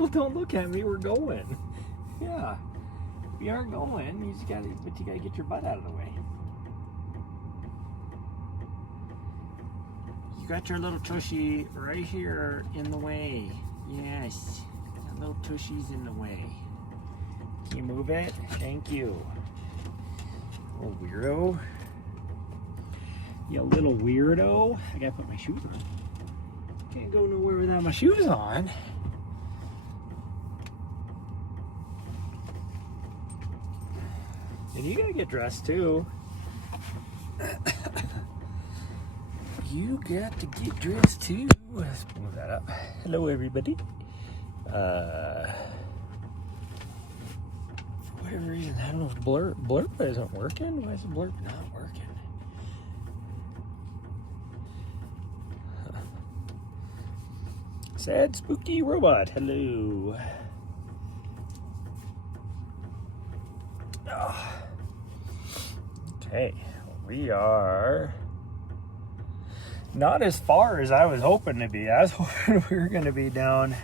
Well, don't look at me. We're going. Yeah. We are going. You gotta get your butt out of the way. You got your little tushy right here in the way. Yes. That little tushy's in the way. Can you move it? Thank you. Little weirdo. You little weirdo. I gotta put my shoes on. Can't go nowhere without my shoes on. And you gotta get dressed too. You got to get dressed too. Let's move that up. Hello, everybody. For whatever reason, I don't know if blurb isn't working. Why is blurb not working? Sad, spooky robot. Hello. Oh. Okay, we are not as far as I was hoping to be. I was hoping we were going to be down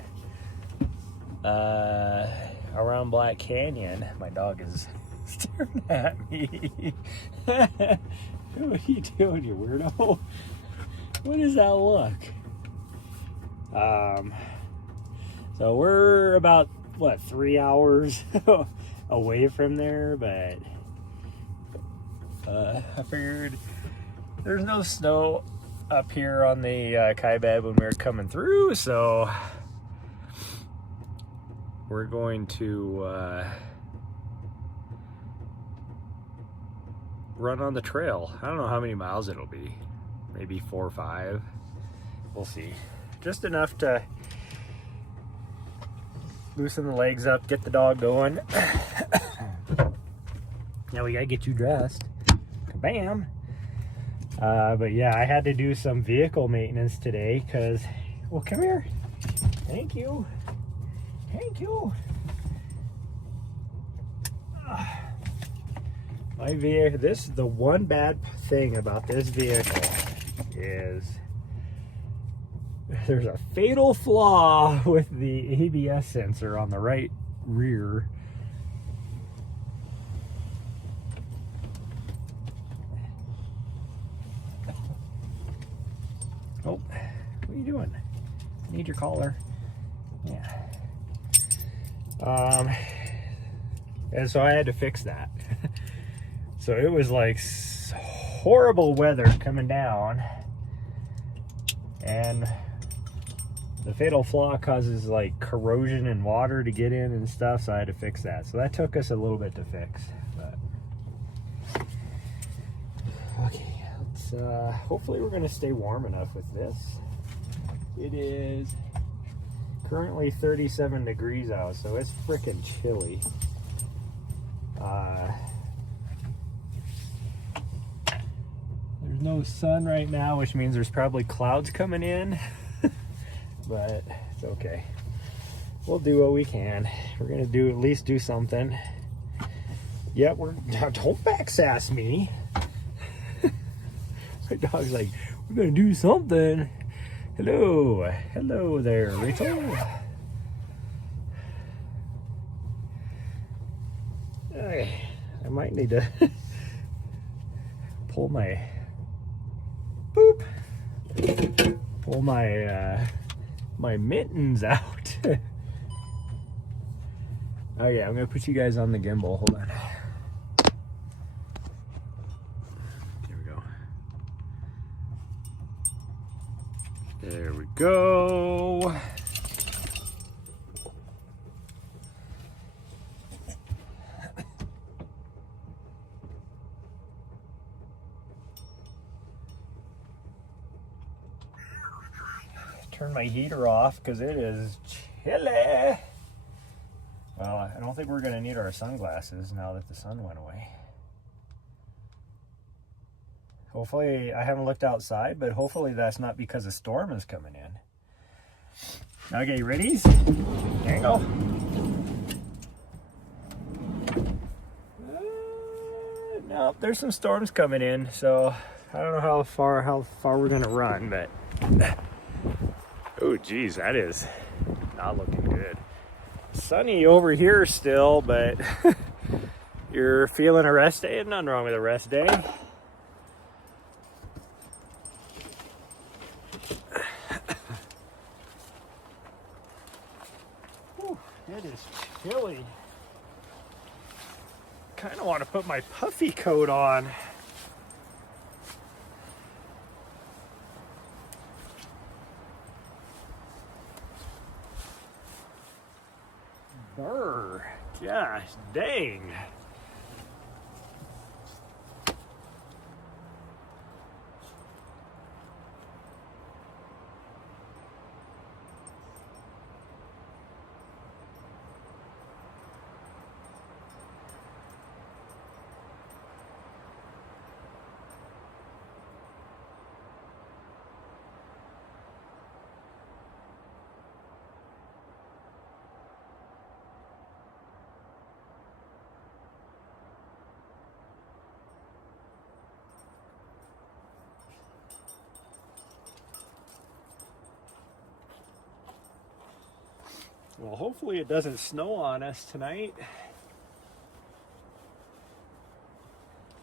around Black Canyon. My dog is staring at me. What are you doing, you weirdo? What does that look? So we're about, 3 hours away from there, but I figured there's no snow up here on the Kaibab when we were coming through, so we're going to run on the trail. I don't know how many miles it'll be, maybe 4 or 5. We'll see. Just enough to loosen the legs up, get the dog going. Now we gotta get you dressed. Kabam! But yeah, I had to do some vehicle maintenance today because, well, come here. Thank you. Thank you. My vehicle, the one bad thing about this vehicle is there's a fatal flaw with the ABS sensor on the right rear. Oh, what are you doing? I need your collar. Yeah. And so I had to fix that. So it was like horrible weather coming down, and the fatal flaw causes like corrosion and water to get in and stuff, so I had to fix that. So that took us a little bit to fix. But okay, let's hopefully we're gonna stay warm enough with this. It is currently 37 degrees out, so it's freaking chilly. There's no sun right now, which means there's probably clouds coming in. But it's okay. We'll do what we can. We're gonna at least do something. Yeah, don't backsass me. My dog's like, we're gonna do something. Hello there, Rachel. I might need to pull my my mittens out. Oh yeah, I'm gonna put you guys on the gimbal. Hold on. There we go. There we go. Turn my heater off because it is chilly. Well, I don't think we're going to need our sunglasses now that the sun went away. Hopefully, I haven't looked outside, but hopefully that's not because a storm is coming in. Okay, ready? There you go. No, there's some storms coming in, so I don't know how far we're going to run, but oh geez, that is not looking good. Sunny over here still, but you're feeling a rest day. Nothing wrong with a rest day. Whew, it is chilly. Kind of want to put my puffy coat on. Brr, gosh dang. Well, hopefully it doesn't snow on us tonight.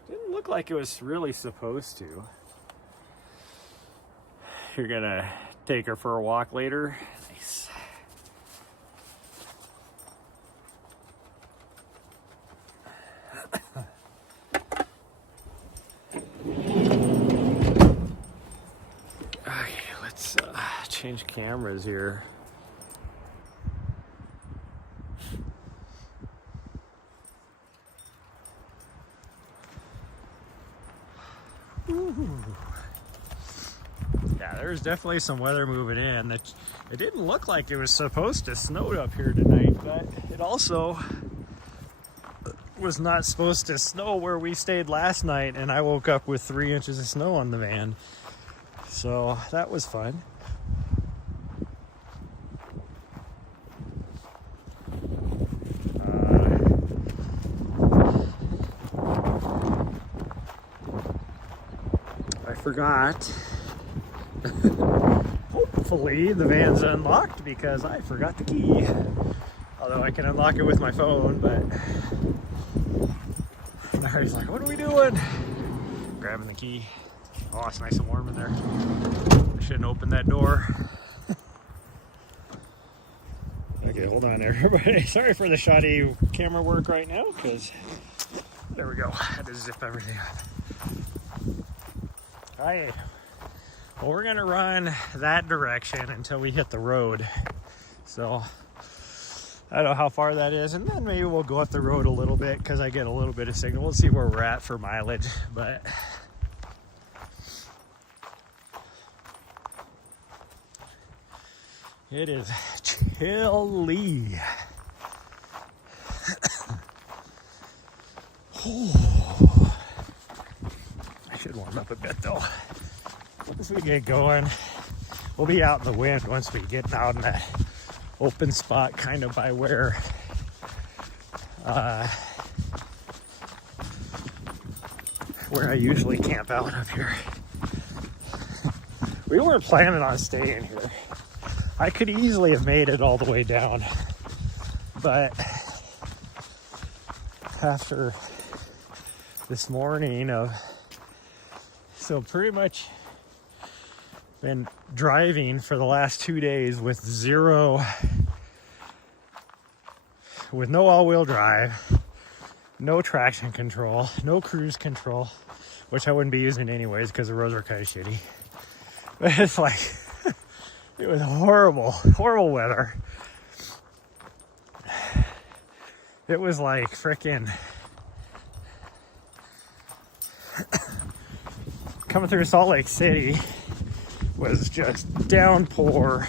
Didn't look like it was really supposed to. You're gonna take her for a walk later? Nice. Okay, let's change cameras here. Ooh. Yeah, there's definitely some weather moving in. It didn't look like it was supposed to snow up here tonight, but it also was not supposed to snow where we stayed last night, and I woke up with 3 inches of snow on the van. So that was fun. I forgot. Hopefully the van's unlocked because I forgot the key. Although I can unlock it with my phone, but Mary's like, what are we doing? Grabbing the key. Oh, it's nice and warm in there. I shouldn't open that door. Okay, hold on there, everybody. Sorry for the shoddy camera work right now, because there we go. I had to zip everything up. Alright, well, we're gonna run that direction until we hit the road. So I don't know how far that is, and then maybe we'll go up the road a little bit because I get a little bit of signal. We'll see where we're at for mileage, but it is chilly. I should warm up a bit though. Once we get going, we'll be out in the wind once we get out in that open spot kind of by where I usually camp out up here. We weren't planning on staying here. I could easily have made it all the way down, but after this morning so pretty much been driving for the last 2 days with no all-wheel drive, no traction control, no cruise control, which I wouldn't be using anyways because the roads are kind of shitty. But it's like, it was horrible weather. It was like frickin' coming through Salt Lake City was just downpour,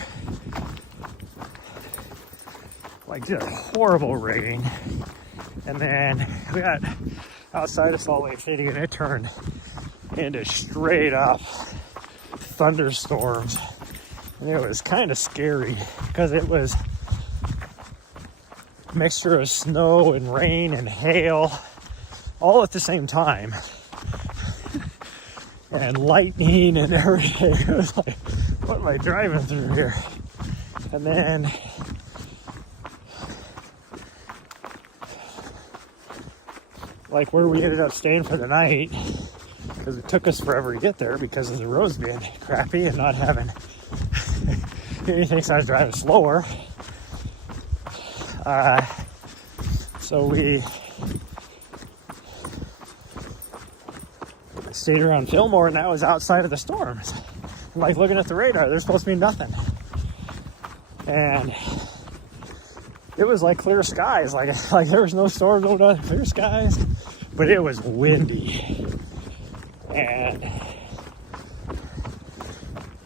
like just horrible rain. And then we got outside of Salt Lake City and it turned into straight up thunderstorms. And it was kind of scary because it was a mixture of snow and rain and hail all at the same time. And lightning and everything. It was like, what am I driving through here? And then like where we ended up staying for the night, because it took us forever to get there because of the roads being crappy and not having anything, so I was driving slower. So we stayed around Fillmore, and that was outside of the storms. I'm like looking at the radar, there's supposed to be nothing. And it was like clear skies, like there was no storm, no nothing, clear skies, but it was windy. And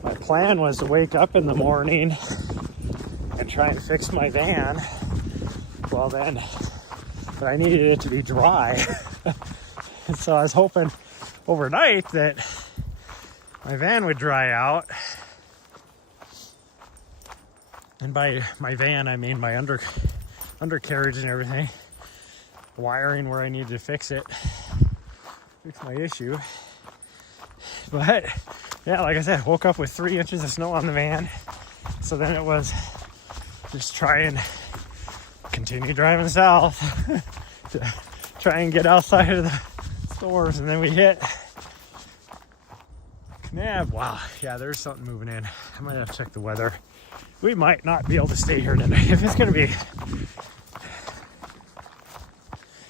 my plan was to wake up in the morning and try and fix my van. Well then, but I needed it to be dry. And so I was hoping overnight that my van would dry out. And by my van, I mean my undercarriage and everything. Wiring where I needed to fix it. Fix my issue. But yeah, like I said, woke up with 3 inches of snow on the van. So then it was just try and continue driving south to try and get outside of the stores. And then we hit Kaibab. Wow, yeah, there's something moving in. I might have to check the weather. We might not be able to stay here tonight. If it's going to be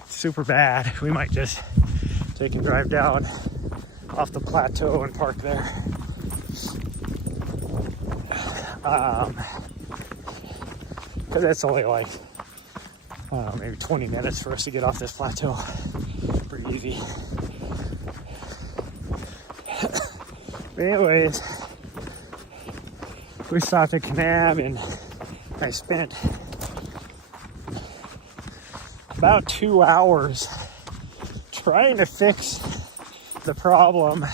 super bad, we might just take and drive down off the Plateau and park there. Because it's only like maybe 20 minutes for us to get off this plateau. Pretty easy. But anyways, we stopped at Kaibab, and I spent about 2 hours trying to fix the problem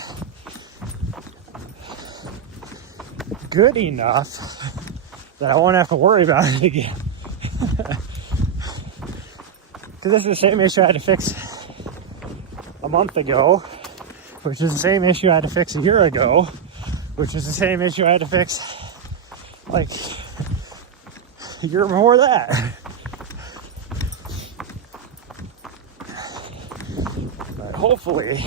good enough that I won't have to worry about it again. Because this is the same issue I had to fix a month ago, which is the same issue I had to fix a year ago, which is the same issue I had to fix like a year before that. But hopefully,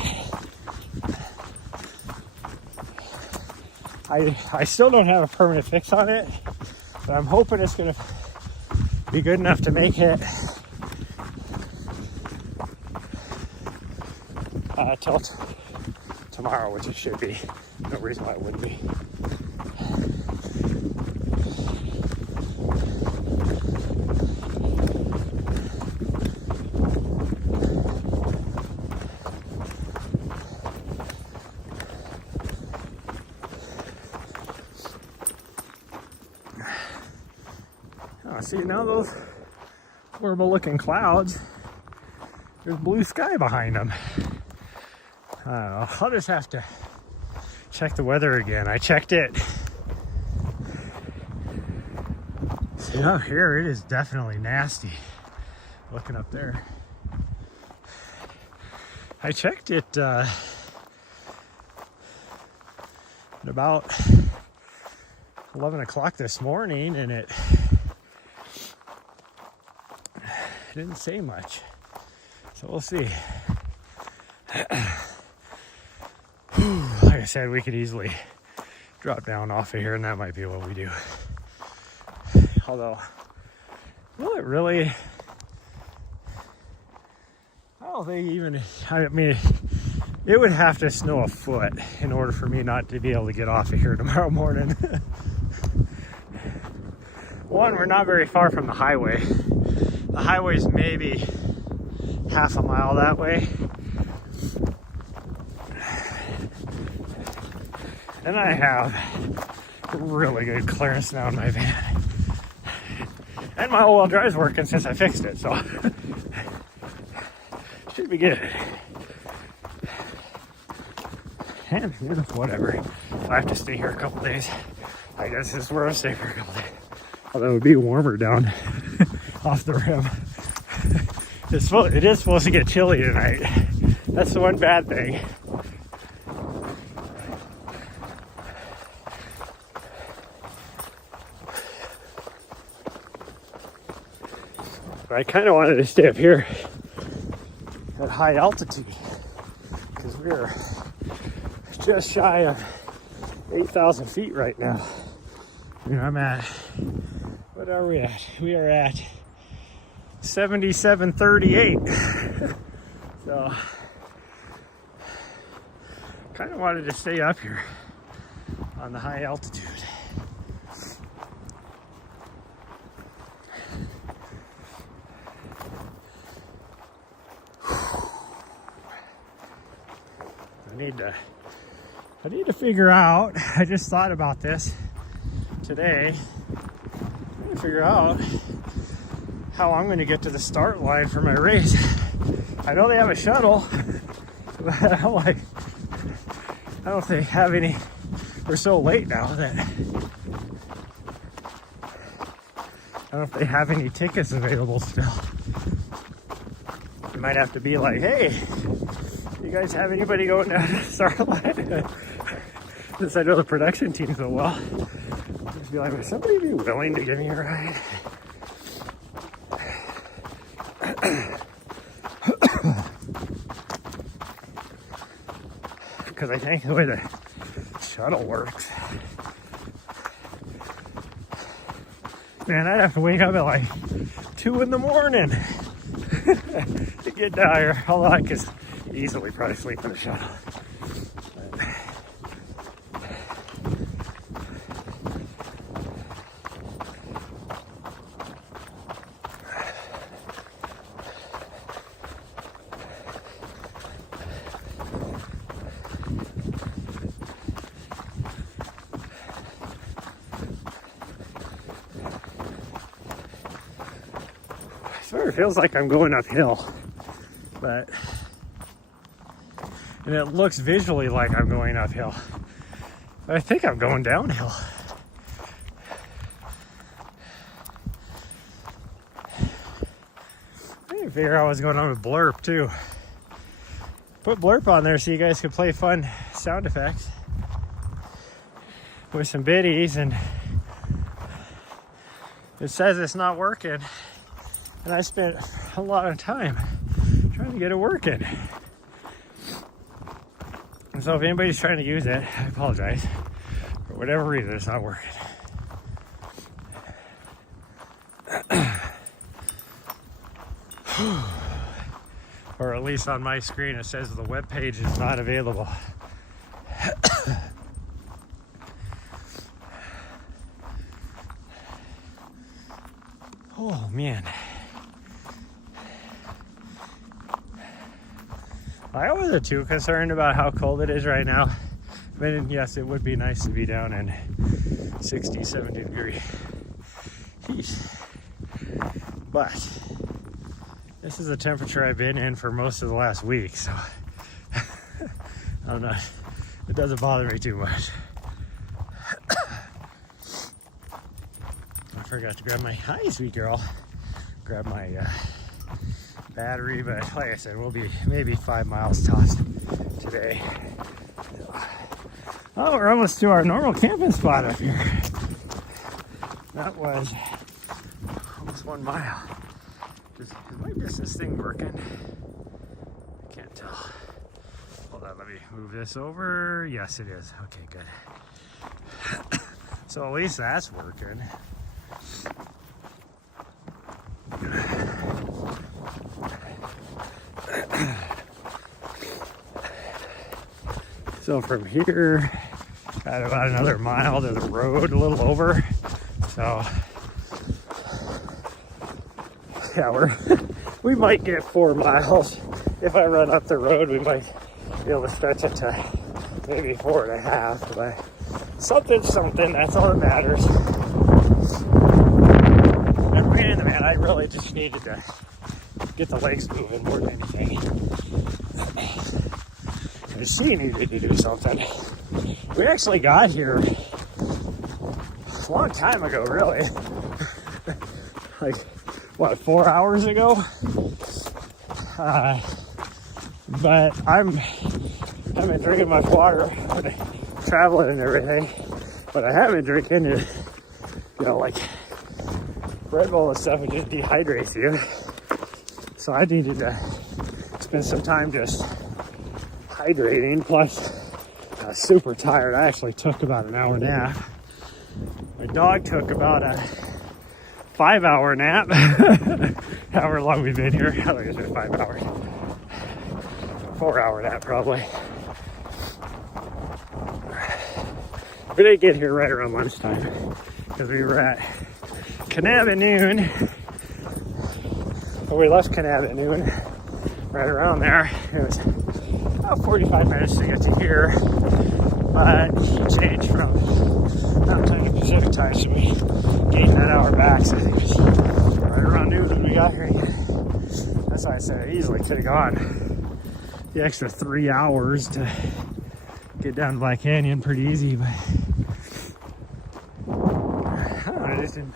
I still don't have a permanent fix on it, but I'm hoping it's going to be good enough to make it till tomorrow, which it should be. No reason why it wouldn't be. Oh, see, now those horrible looking clouds, there's blue sky behind them. I don't know, I'll just have to check the weather again. I checked it. See, up here it is definitely nasty. Looking up there. I checked it at about 11 o'clock this morning, and it didn't say much. So we'll see. Like I said, we could easily drop down off of here, and that might be what we do. Although, will it really? I don't think even, I mean, it would have to snow a foot in order for me not to be able to get off of here tomorrow morning. One, we're not very far from the highway. The highway's maybe half a mile that way. And I have really good clearance now in my van. And my all-wheel drive's working since I fixed it, so should be good. And whatever. If I have to stay here a couple days, I guess this is where I'll stay for a couple days. Although it would be warmer down off the rim. It is supposed to get chilly tonight. That's the one bad thing. But I kind of wanted to stay up here at high altitude, because we're just shy of 8,000 feet right now. And I'm at, what are we at? We are at 7738. So kind of wanted to stay up here on the high altitude. I need to figure out, I just thought about this today, I need to figure out how I'm going to get to the start line for my race. I know they have a shuttle, but I'm like, I don't know if they have any. We're so late now that I don't know if they have any tickets available still. You might have to be like, hey, you guys have anybody going down to the start line? Since I know the production team so well, just be like, would somebody be willing to give me a ride? Because I think the way the shuttle works, man, I'd have to wake up at like 2 in the morning to get down here. Although I could easily probably sleep in the shuttle. Sort of feels like I'm going uphill, but and it looks visually like I'm going uphill, but I think I'm going downhill. I didn't figure out what's going on with blurp too. Put blurp on there so you guys can play fun sound effects with some biddies, and it says it's not working. And I spent a lot of time trying to get it working. And so if anybody's trying to use it, I apologize. For whatever reason, it's not working. Or at least on my screen, it says the web page is not available. Oh, man. I wasn't too concerned about how cold it is right now. I mean, yes, it would be nice to be down in 60, 70 degree heat. But this is the temperature I've been in for most of the last week, so I'm not, it doesn't bother me too much. I forgot to grab my, hi, sweet girl. Grab my battery, but like I said, we'll be maybe 5 miles tops today. Oh, we're almost to our normal camping spot up here. That was almost 1 mile. Is this thing working? I can't tell. Hold on, let me move this over. Yes, it is. Okay, good. So at least that's working. So from here, got about another mile to the road, a little over. So yeah, we might get 4 miles. If I run up the road, we might be able to stretch it to maybe 4.5. But something, that's all that matters. And man, I really just needed to get the legs moving more than anything. And she needed to do something. We actually got here a long time ago, really. Like, what, 4 hours ago? But I've been drinking much water, traveling and everything. But I haven't drinking it, like Red Bull and stuff. It just dehydrates you. So I needed to spent some time just hydrating. Plus, I was super tired. I actually took about an hour nap. My dog took about a 5-hour nap. However long we've been here. I think it's been 5 hours. 4-hour nap probably. We didn't get here right around lunchtime because we were at Kaibab at noon. Well, we left Kaibab at noon, right around there. It was about 45 minutes to get to here, but he changed from Mountain Time to Pacific Time, so we gained that hour back. So I think it was right around noon when we got here again. That's why I said I easily could have gone the extra 3 hours to get down to Black Canyon pretty easy, but I don't know, I just didn't.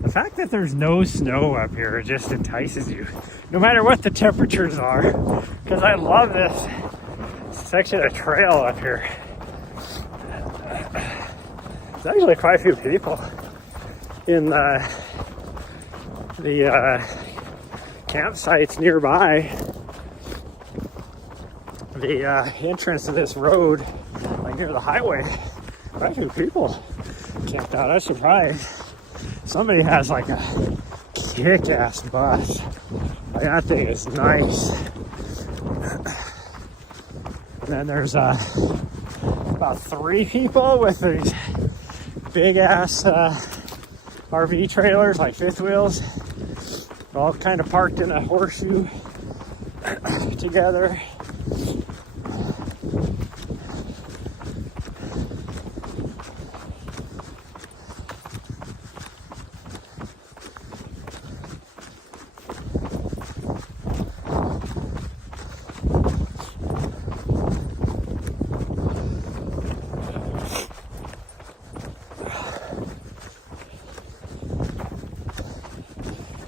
The fact that there's no snow up here just entices you, no matter what the temperatures are, because I love this section of trail up here. There's actually quite a few people in the campsites nearby. The entrance to this road, like near the highway, quite a few people camped out. I was surprised. Somebody has like a kick-ass bus. Like, that thing is nice. And then there's about 3 people with these big-ass RV trailers, like fifth wheels. They're all kind of parked in a horseshoe together.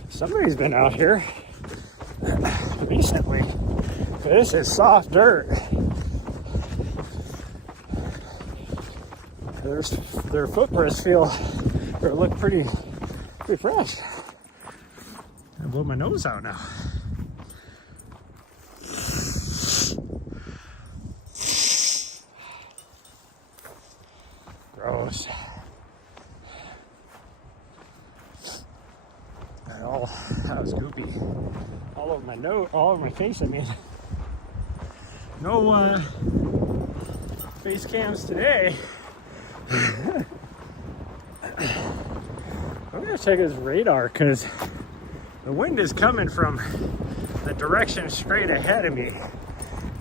Somebody's been out here recently. This is soft dirt. Their footprints look pretty fresh. I blow my nose out now. Gross. That was goopy. All over my nose, all over my face. I mean, no face cams today. I'm gonna check his radar because the wind is coming from the direction straight ahead of me.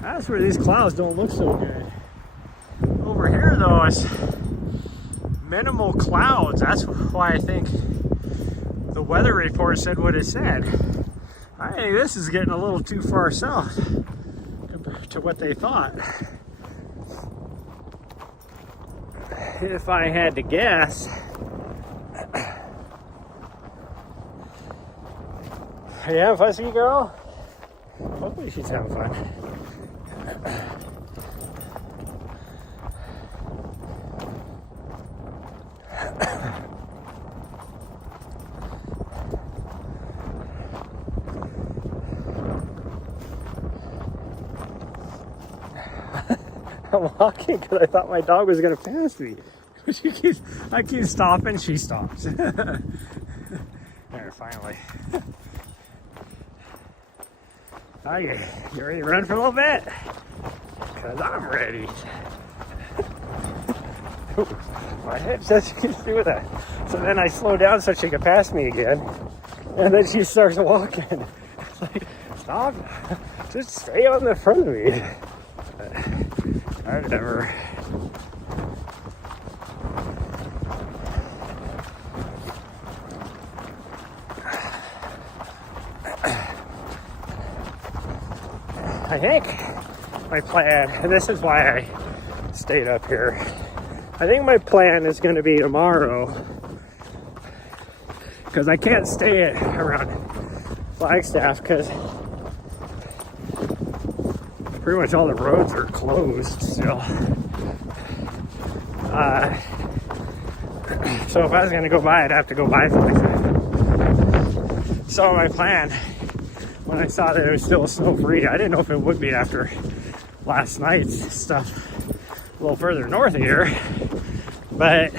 That's where these clouds don't look so good. Over here, though, it's minimal clouds. That's why I think the weather report said what it said. I think this is getting a little too far south compared to what they thought. If I had to guess, yeah, fussy girl. Hopefully she's having fun. I'm walking because I thought my dog was going to pass me. I keep stopping, she stops. There, finally. Okay, you ready to run for a little bit? Because I'm ready. Ooh, my hip says she can do that. So then I slow down so she can pass me again. And then she starts walking. It's like, stop. Just stay on the front of me. I've never. I think my plan, and this is why I stayed up here, I think my plan is going to be tomorrow, because I can't stay around Flagstaff because pretty much all the roads are closed still. So if I was gonna go by, I'd have to go by like that. So my plan, when I saw that it was still snow free, I didn't know if it would be after last night's stuff a little further north of here, but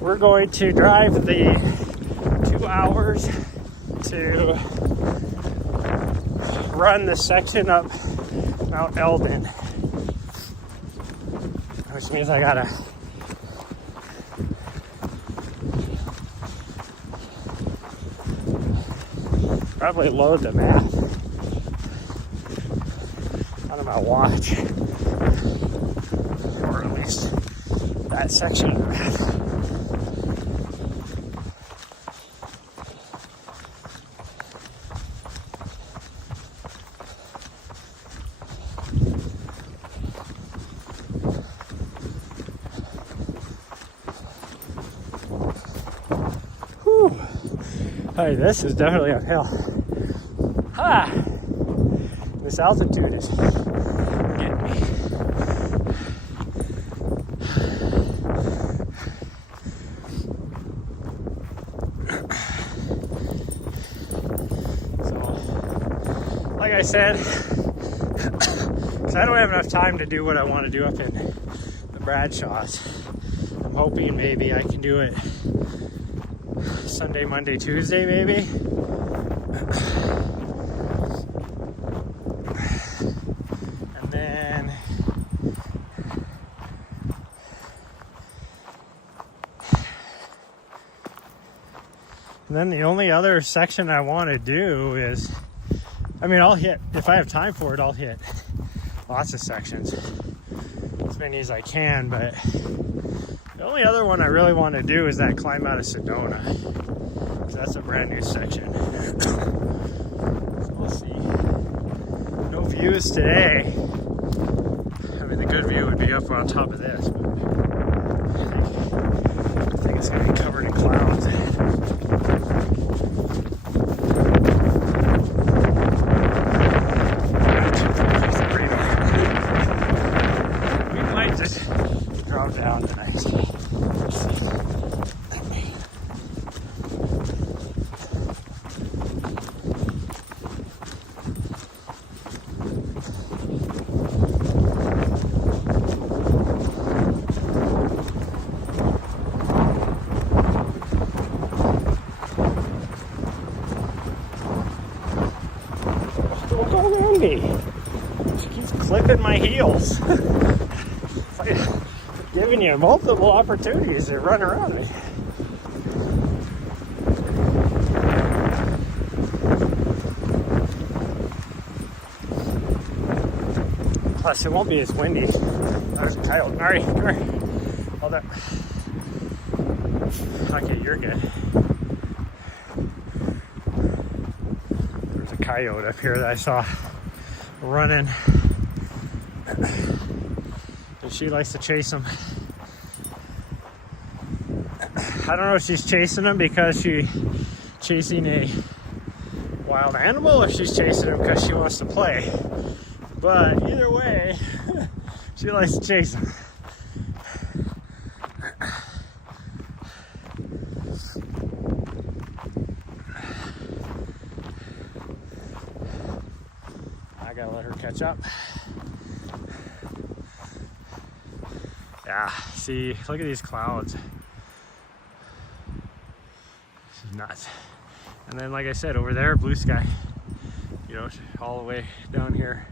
we're going to drive the 2 hours to run the section up Mount Eldon, which means I gotta probably load the map onto my watch, or at least that section of the map. Hey, this is definitely uphill. This altitude is getting me. So, like I said, because I don't have enough time to do what I want to do up in the Bradshaws, I'm hoping maybe I can do it Sunday, Monday, Tuesday, maybe. And then the only other section I want to do is, I mean, I'll hit, if I have time for it, I'll hit lots of sections, as many as I can, but the only other one I really want to do is that climb out of Sedona, because that's a brand new section. So we'll see. No views today. I mean, the good view would be up on top of this, but I think it's going to be covered in clouds. We might just drop down tonight. She keeps clipping my heels. It's like giving you multiple opportunities to run around me. Plus, it won't be as windy. There's a coyote. All right, come here. Hold up. Okay, you're good. There's a coyote up here that I saw running, and she likes to chase him. I don't know if she's chasing him because she's chasing a wild animal, or she's chasing him because she wants to play, but either way she likes to chase him. I gotta let her catch up. Yeah, see, look at these clouds. This is nuts. And then, like I said, over there, blue sky, you know, all the way down here.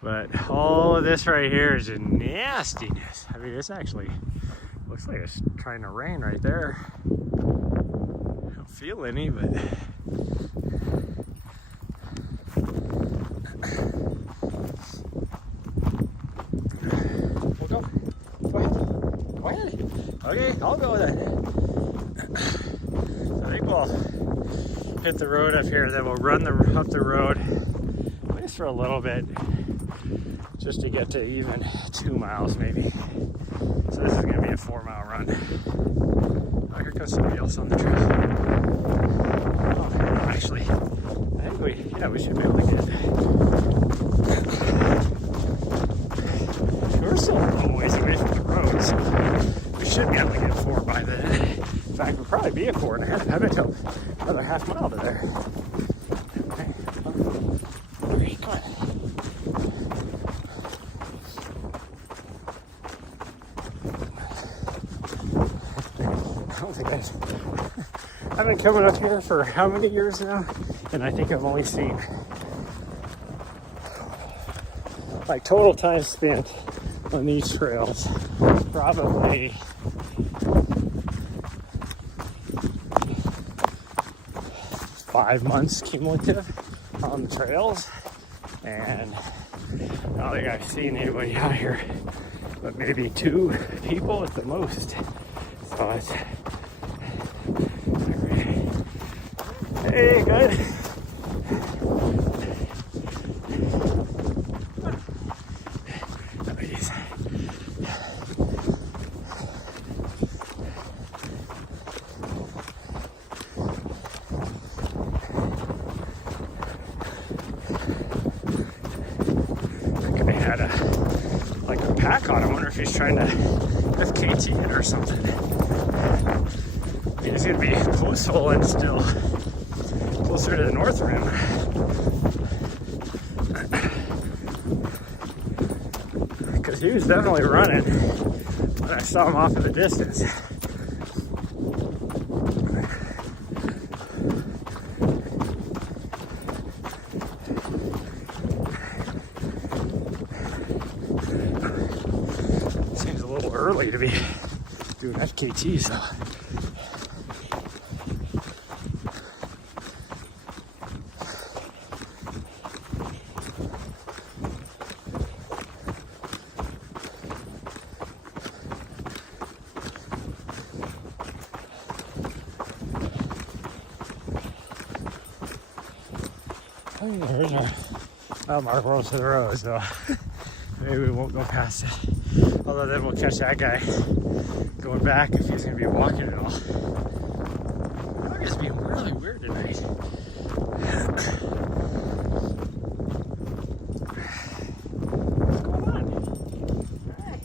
But all of this right here is just nastiness. I mean, this actually looks like it's trying to rain right there. I don't feel any, but we'll go. Go ahead. Go ahead. Okay, I'll go with it. I think we'll hit the road up here, then we'll run up the road at least for a little bit, just to get to even 2 miles maybe. So this is going to be a 4-mile run. Oh, here comes somebody else on the trail. Oh, actually, I think we should be able to get probably be a 4.5. I bet you another half mile to there. Okay. All right, come on. I don't think I've been coming up here for how many years now? And I think I've only seen, like, total time spent on these trails, probably 5 months cumulative on the trails. And I don't think I've seen anybody out here, but maybe 2 people at the most. So it's, hey, good. Like a pack on. I wonder if he's trying to FKT it or something. He's gonna be coastal and still closer to the north rim. Because he was definitely running when I saw him off in the distance. Early to be doing FKT, so there's our mark rolls to the road, so maybe we won't go past it. Although then we'll catch that guy going back if he's going to be walking at all. The dog is being really weird tonight. What's going on? Hey.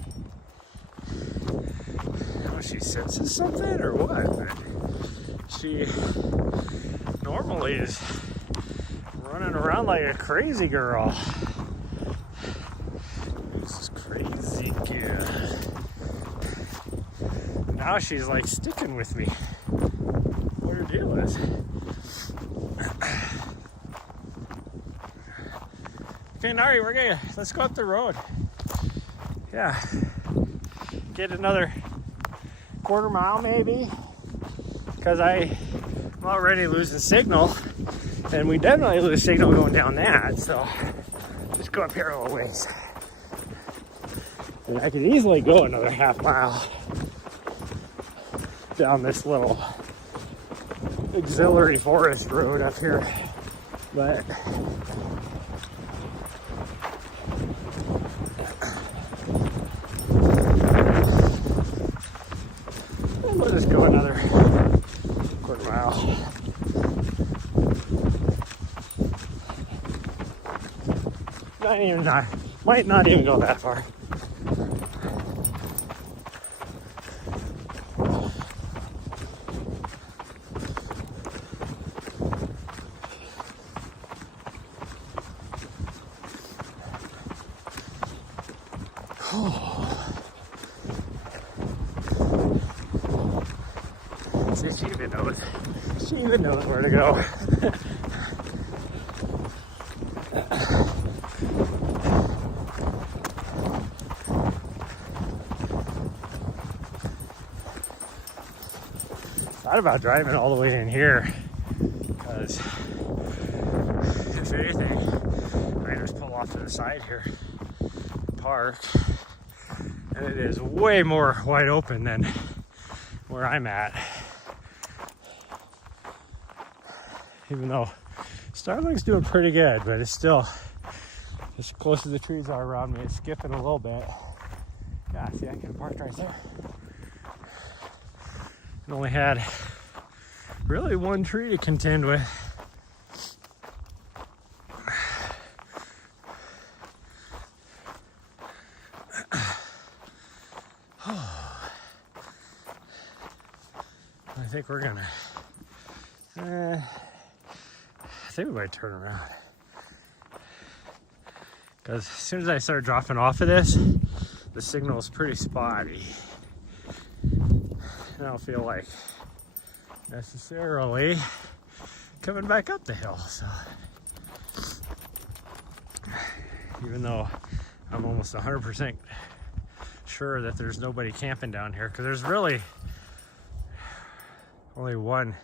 I don't know if she senses something or what, but she normally is running around like a crazy girl. Now she's like sticking with me. What her deal is. Okay, Nari, let's go up the road. Yeah. Get another 1/4 mile maybe. Because I'm already losing signal. And we definitely lose signal going down that. So just go up here a little ways. And I can easily go another half mile down this little auxiliary forest road up here, but we'll just go another 1/4 mile. Might not even go that far. See, she even knows where to go. Thought about driving all the way in here, because if anything, I just pull off to the side here, park, and it is way more wide open than where I'm at. Even though Starling's doing pretty good, but it's still, as close as the trees are around me, it's skipping a little bit. Yeah, see, I can park right there. I only had really one tree to contend with. I think we're gonna, I think we might turn around. Because as soon as I start dropping off of this, the signal is pretty spotty. I don't feel like necessarily coming back up the hill. So even though I'm almost 100% sure that there's nobody camping down here, because there's really only one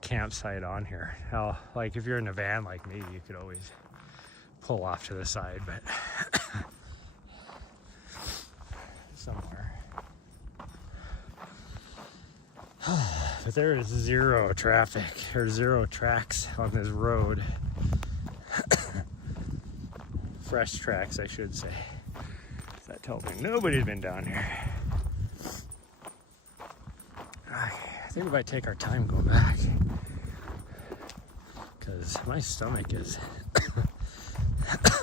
campsite on here. Hell, like if you're in a van like me, you could always pull off to the side, but somewhere. But there is zero traffic, or zero tracks on this road. Fresh tracks, I should say. That tells me nobody's been down here. I think we might take our time going back, because my stomach is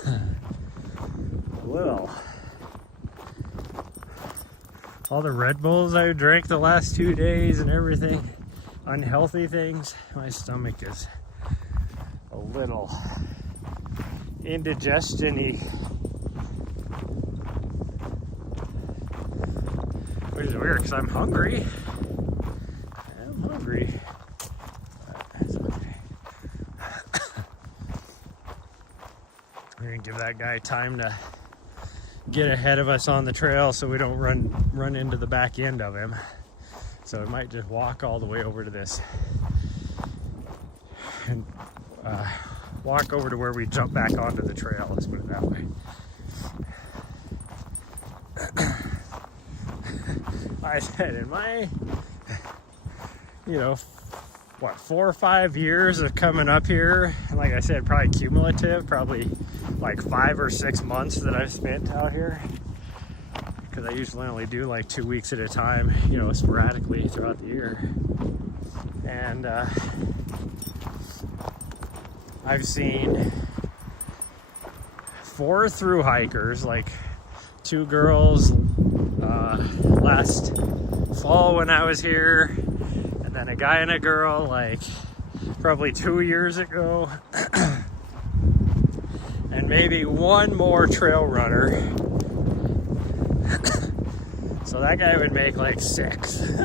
a little. All the Red Bulls I drank the last 2 days and everything, unhealthy things, my stomach is a little indigestion-y. Which is weird because I'm hungry. I'm hungry. That's okay. We're gonna give that guy time to get ahead of us on the trail so we don't run into the back end of him. So we might just walk all the way over to this and walk over to where we jump back onto the trail, let's put it that way. I said in my, 4 or 5 years of coming up here, and like I said, probably cumulative, probably like 5 or 6 months that I've spent out here, because I usually only do like 2 weeks at a time, sporadically throughout the year. And I've seen 4 through hikers, like 2 girls last fall when I was here, and then a guy and a girl like probably 2 years ago, and maybe 1 more trail runner. So that guy would make like 6. I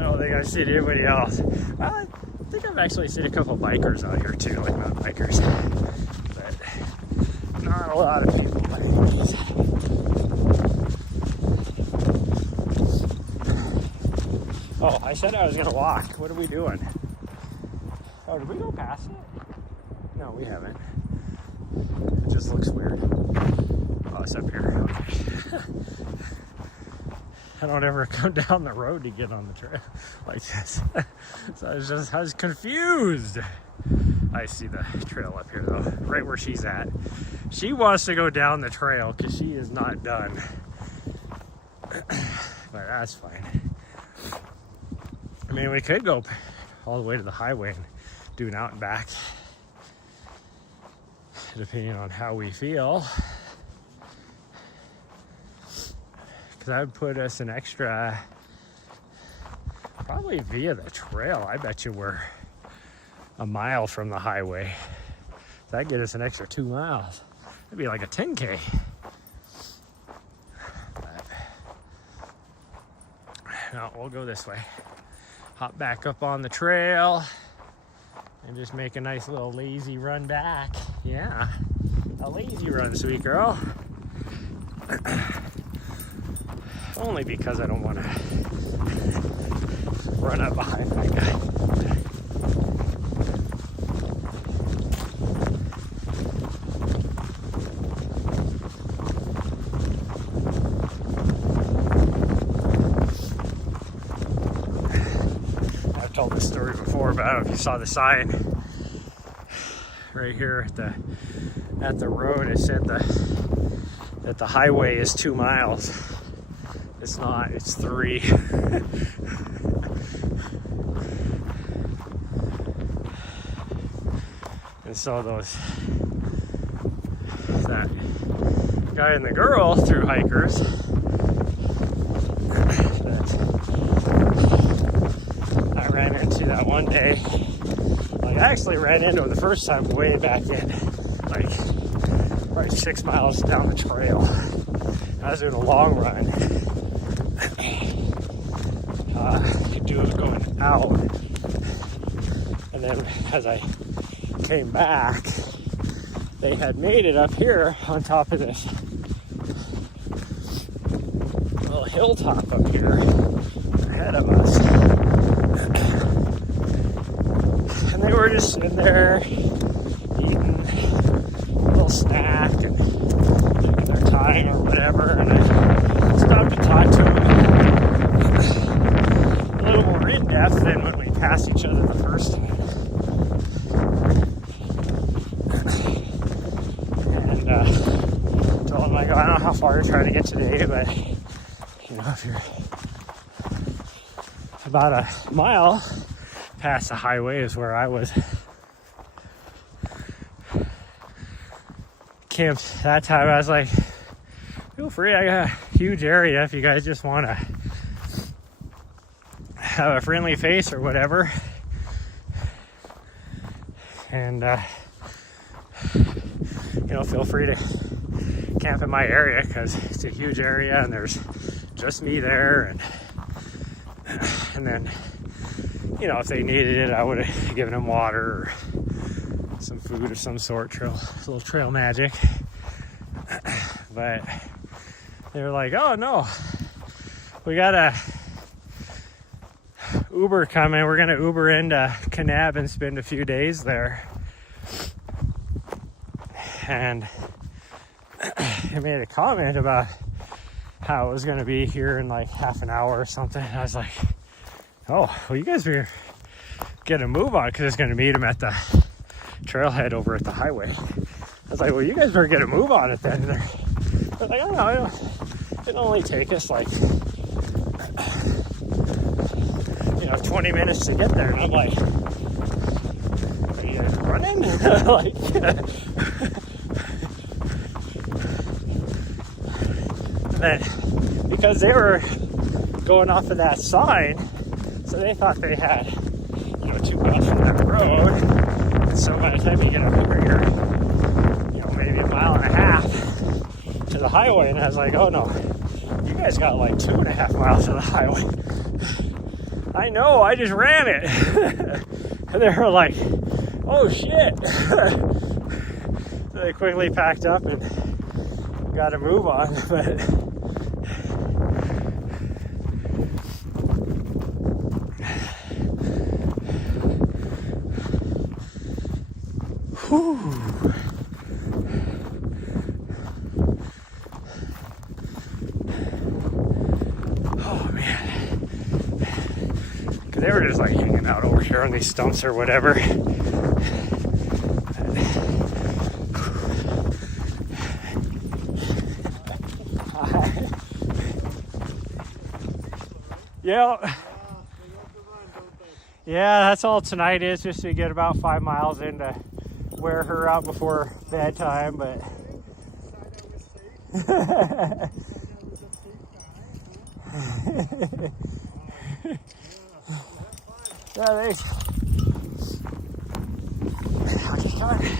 don't think I've seen anybody else. Well, I think I've actually seen a couple bikers out here too, like mountain bikers, but not a lot of people bikers. Oh, I said I was gonna walk. What are we doing? Oh, did we go past it? No, we haven't. It just looks weird. Oh, it's up here. Okay. I don't ever come down the road to get on the trail like this. So I was confused. I see the trail up here though, right where she's at. She wants to go down the trail because she is not done. But that's fine. I mean, we could go all the way to the highway and do an out and back, depending on how we feel. Because that would put us an extra, probably via the trail, I bet you we're a mile from the highway. That'd get us an extra 2 miles. That'd be like a 10K. But, no, we'll go this way. Hop back up on the trail and just make a nice little lazy run back. Yeah, a lazy run, sweet girl. Only because I don't want to run up behind that guy. I've told this story before, but I don't know if you saw the sign right here at the road. It said that the highway is 2 miles. It's not, it's 3. And so that guy and the girl through hikers that one day. Like, I actually ran into it the first time way back in, like, right 6 miles down the trail. I was doing a long run. Could do it going out. And then as I came back, they had made it up here on top of this little hilltop up here ahead of us. And they were just sitting there eating a little snack and taking their time or whatever. And I stopped to talk to them a little more in depth than when we passed each other the first time. And told them, like, I don't know how far you're trying to get today, but you know, if you're about a mile past the highway is where I was camped that time. I was like, feel free, I got a huge area if you guys just want to have a friendly face or whatever. And you know, feel free to camp in my area because it's a huge area and there's just me there. And then, you know, if they needed it, I would have given them water or some food of some sort, a little trail magic. But they were like, oh no, we got a Uber coming. We're going to Uber into Kaibab and spend a few days there. And he made a comment about how it was going to be here in like half an hour or something. I was like, oh, well, you guys better get a move on because it's going to meet him at the trailhead over at the highway. I was like, well, you guys better get a move on it then. They're like, oh no, it'll only take us like, 20 minutes to get there. And I'm like, are you guys running? Like, and then because they were going off of that sign, so they thought they had, 2 miles from that road. And so by the time you get over here, maybe a mile and a half to the highway, and I was like, oh no, you guys got like 2.5 miles to the highway. I know, I just ran it. And they were like, oh shit. So they quickly packed up and got to move on. But whew. Oh man. Because they were just like hanging out over here on these stumps or whatever. Yeah. Yeah, that's all tonight is, just to get about 5 miles in to wear her out before bedtime, but yeah, thanks. I'll keep going.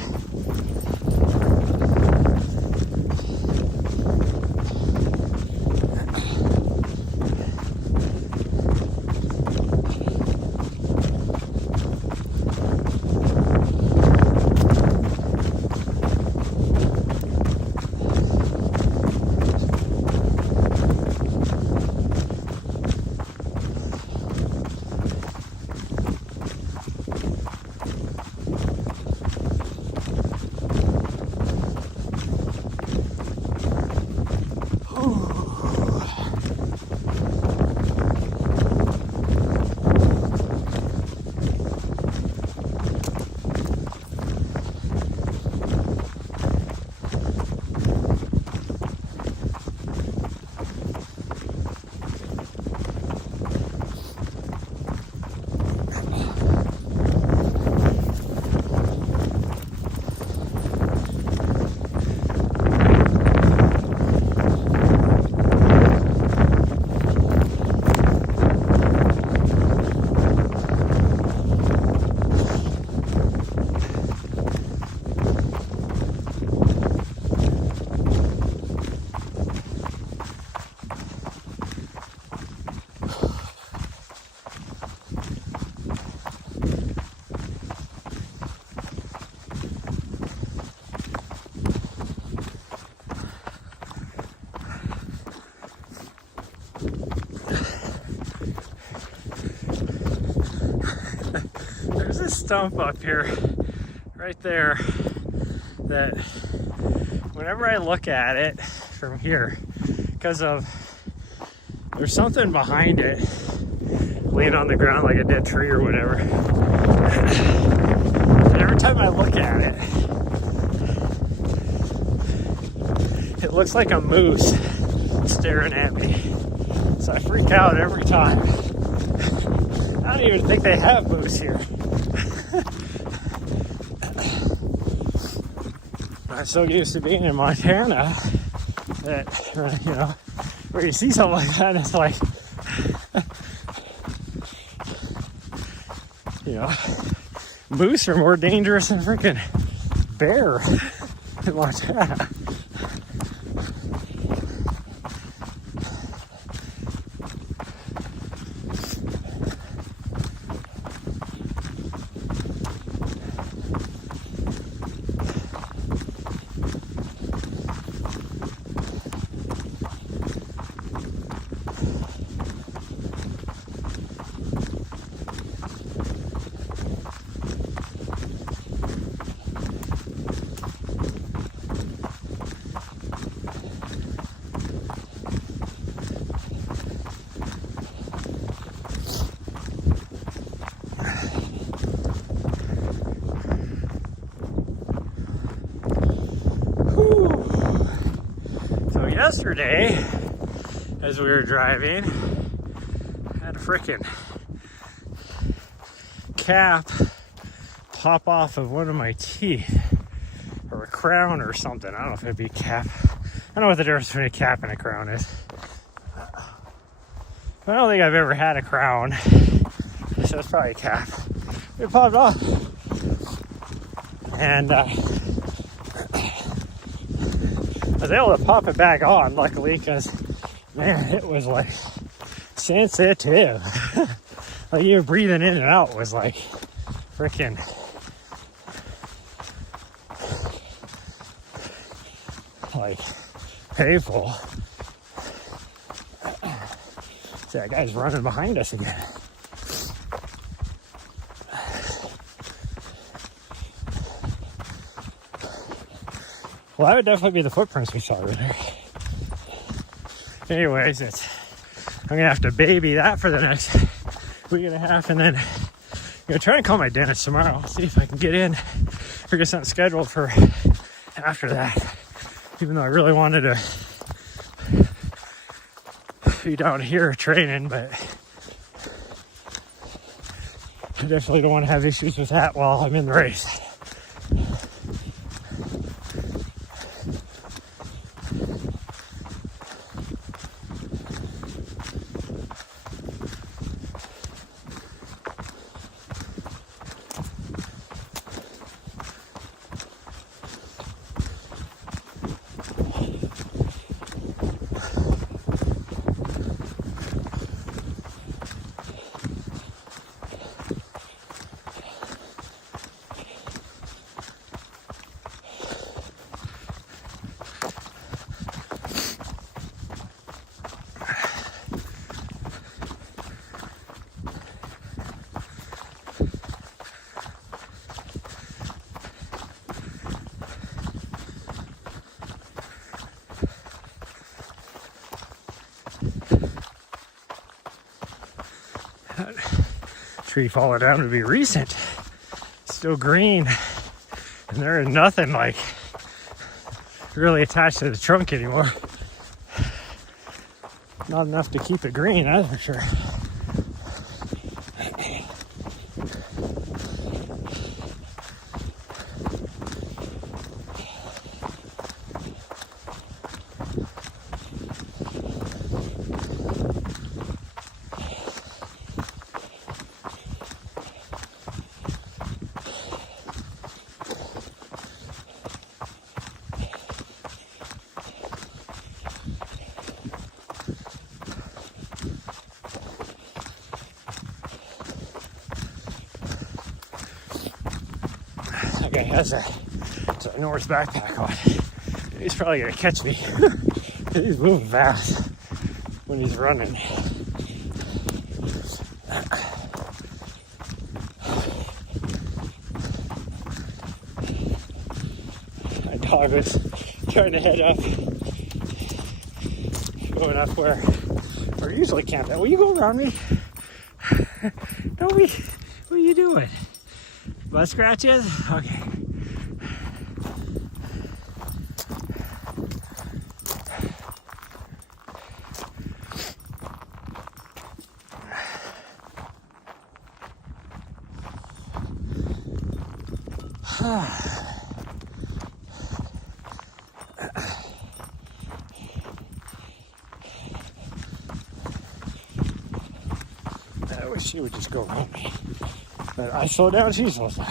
stump up here, right there, that whenever I look at it from here, because of there's something behind it laying on the ground like a dead tree or whatever. And every time I look at it, it looks like a moose staring at me. So I freak out every time. I don't even think they have moose here. I'm so used to being in Montana that, you know, where you see something like that, and it's like, you know, moose are more dangerous than freaking bear in Montana. Yesterday, as we were driving, I had a freaking cap pop off of one of my teeth, or a crown or something. I don't know if it'd be a cap. I don't know what the difference between a cap and a crown is. I don't think I've ever had a crown, so it's probably a cap. It popped off, and I was able to pop it back on, luckily, because, man, it was, like, sensitive. Like, even breathing in and out was, like, freaking, like, painful. See, that guy's running behind us again. Well, that would definitely be the footprints we saw right there. Anyways, I'm going to have to baby that for the next week and a half, and then I'm going to try and call my dentist tomorrow. See if I can get in or get something scheduled for after that. Even though I really wanted to be down here training, but I definitely don't want to have issues with that while I'm in the race. Tree falling down to be recent, still green, and there is nothing like really attached to the trunk anymore. Not enough to keep it green, that's for sure. Guy has a Norse backpack on. He's probably gonna catch me. He's moving fast when he's running. dog was trying to head up, going up where we're usually camped at. Will you go around me? Don't be, what are you doing? Butt scratches? Okay. I wish she would just go around me. But I slow down, she slows down.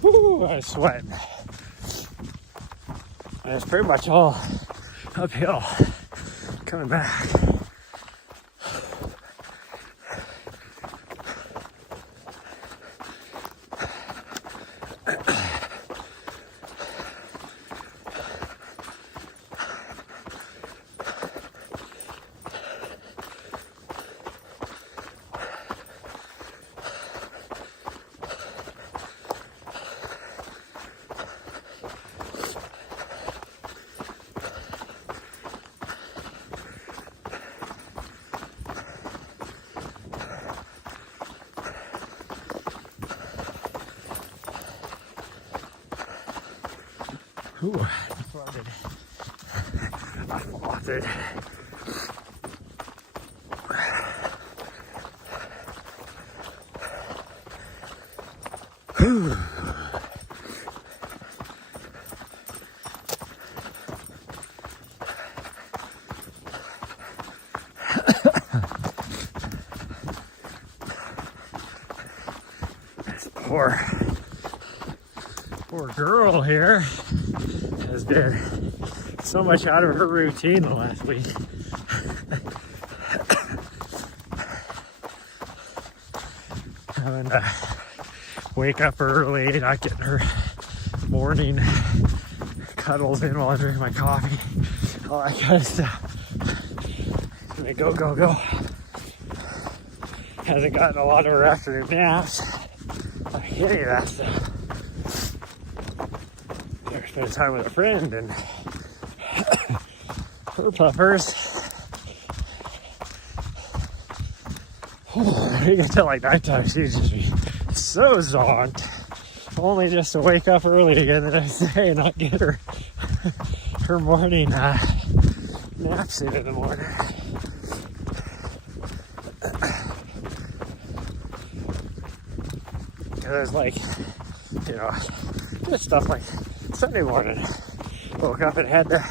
Woo, I was sweating. And it's pretty much all uphill coming back. Ooh, I flooded. I flooded. This poor Poor girl here has been so much out of her routine the last week. Having to wake up early, not getting her morning cuddles in while I drink my coffee, all that kind of stuff. Go, go, go. Hasn't gotten a lot of her afternoon naps. Any of that stuff. Never spent time with a friend and her puppers. When you get to like nighttime, she'd just be so zonked. Only just to wake up early again the next day and not get her her morning naps in the morning. Because like, you know, just stuff like Sunday morning. Woke up and had to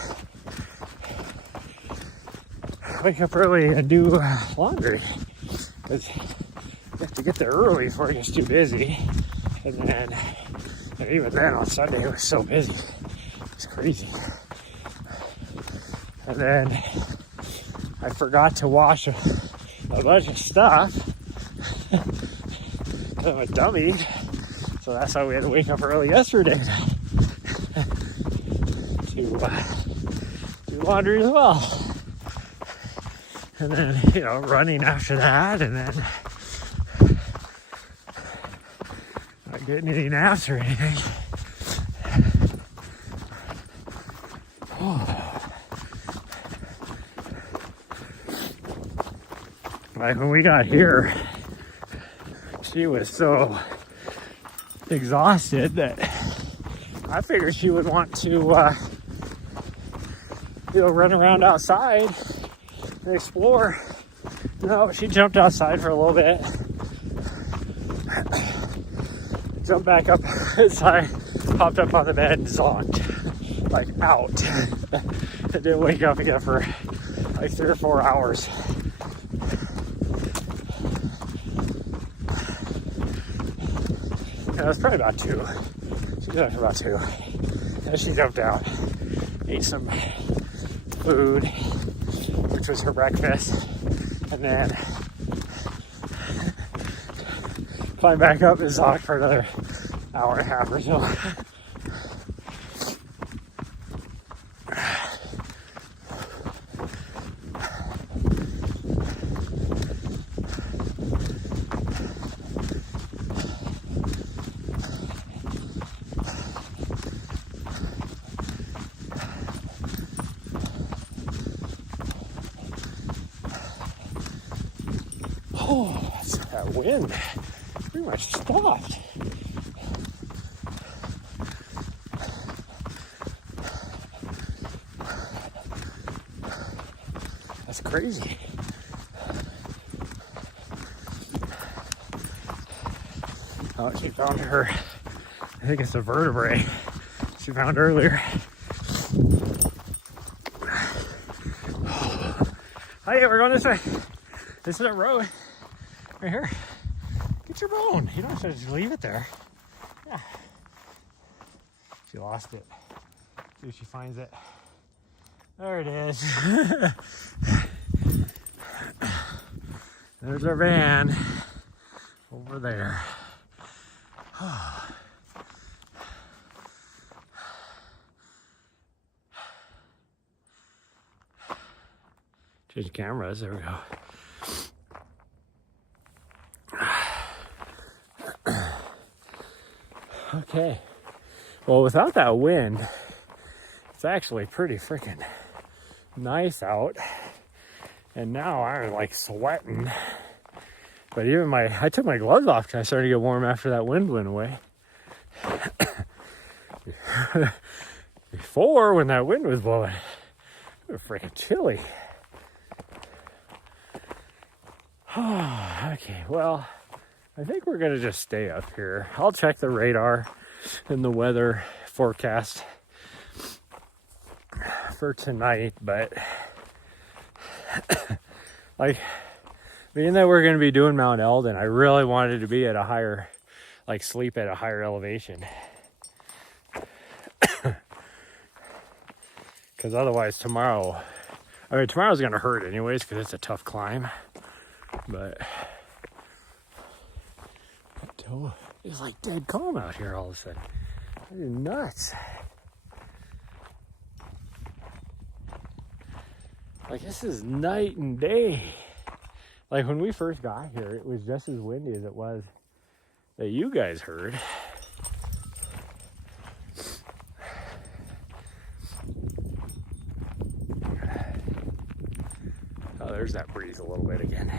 wake up early and do laundry. Because you have to get there early before it gets too busy. And even then on Sunday it was so busy. It's crazy. And then I forgot to wash a bunch of stuff. I'm a dummy. So that's why we had to wake up early yesterday to do laundry as well. And then, you know, running after that, and then not getting any naps or anything. Like when we got here, she was so exhausted that I figured she would want to, you know, run around outside and explore. No, she jumped outside for a little bit, jumped back up inside, popped up on the bed and zonked, like out. I didn't wake up again for like 3 or 4 hours. It was probably about 2. She did it for about 2. Then she jumped out, ate some food, which was her breakfast, and then climbed back up and zonked for another hour and a half or so. Oh, that wind pretty much stopped. That's crazy. Oh, she found her, I think it's a vertebrae she found earlier. Hi, we're going this way. This is a road. Right here. Get your bone. You don't have to just leave it there. Yeah. She lost it. See if she finds it. There it is. There's our van over there. Change cameras. There we go. Okay, well, without that wind, it's actually pretty freaking nice out. And now I'm like sweating. But even I took my gloves off because I started to get warm after that wind went away. Before, when that wind was blowing, it was freaking chilly. Okay, well, I think we're gonna just stay up here. I'll check the radar and the weather forecast for tonight, but like being that we're gonna be doing Mount Eldon, I really wanted to be at a higher, like sleep at a higher elevation. Because otherwise tomorrow's going to hurt anyways because it's a tough climb. But Plateau is like dead calm out here all of a sudden. That is nuts. Like, this is night and day. Like, when we first got here, it was just as windy as it was that you guys heard. Oh, there's that breeze a little bit again.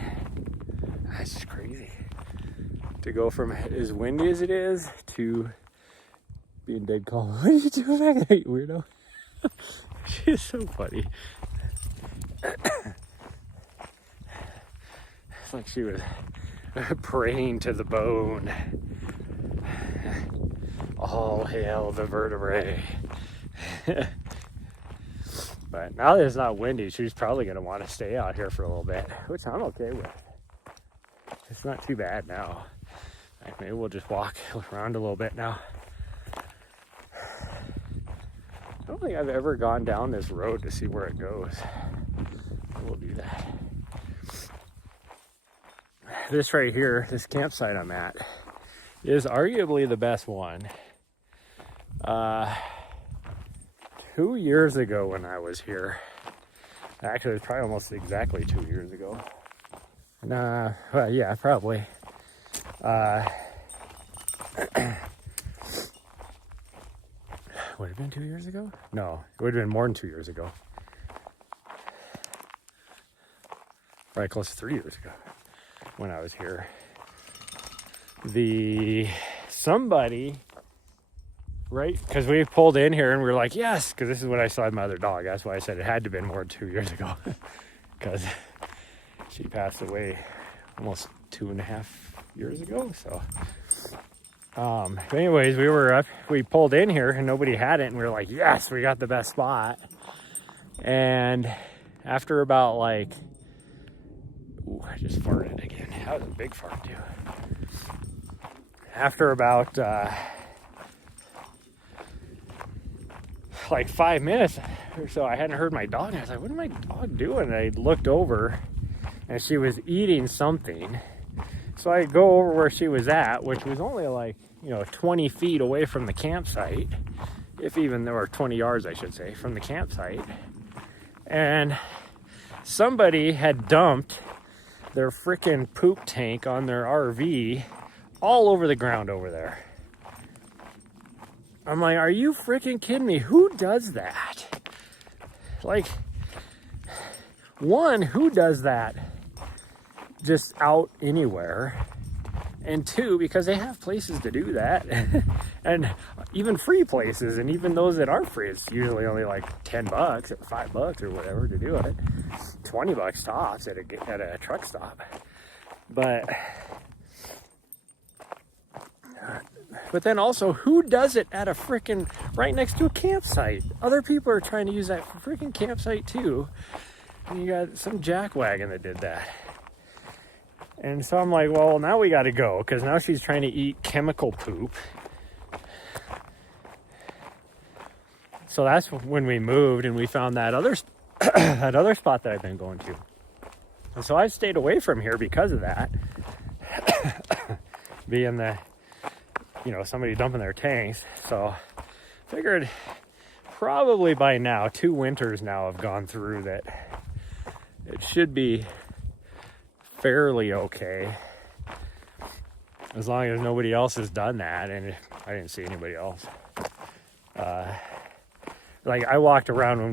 That's just crazy. To go from as windy as it is to being dead calm. What are you doing back there, you weirdo? She is so funny. It's like she was praying to the bone. All hail the vertebrae. But now that it's not windy, she's probably going to want to stay out here for a little bit, which I'm okay with. It's not too bad now. Like, maybe we'll just walk around a little bit now. I don't think I've ever gone down this road to see where it goes. We'll do that. This right here, this campsite I'm at, is arguably the best one. 2 years ago when I was here, actually it was probably almost exactly 2 years ago. Well, yeah, probably. Would it have been 2 years ago? No, it would have been more than 2 years ago. Probably close to 3 years ago when I was here. Somebody, right? Because we pulled in here and we were like, yes, because this is when I saw my other dog. That's why I said it had to have been more than 2 years ago. Because she passed away almost 2.5 years ago. So, but anyways, we pulled in here and nobody had it. And we were like, yes, we got the best spot. And after about like, ooh, I just farted again. That was a big fart too. After about like 5 minutes or so, I hadn't heard my dog. I was like, what is my dog doing? And I looked over and she was eating something. So I go over where she was at, which was only like, 20 feet away from the campsite. If even there were 20 yards, I should say, from the campsite. And somebody had dumped their freaking poop tank on their RV all over the ground over there. I'm like, are you freaking kidding me? Who does that? Like, one, who does that just out anywhere? And two, because they have places to do that. And even free places, and even those that aren't free, it's usually only like $10 or $5 or whatever to do it. $20 tops at a truck stop. But then also, who does it at a freaking right next to a campsite? Other people are trying to use that freaking campsite too. And you got some jackwagon that did that. And so I'm like, well, now we got to go, because now she's trying to eat chemical poop. So that's when we moved and we found that other that other spot that I've been going to. And so I stayed away from here because of that. Being the, somebody dumping their tanks. So figured probably by now, 2 winters now have gone through, that it should be fairly okay, as long as nobody else has done that, and I didn't see anybody else. Like, I walked around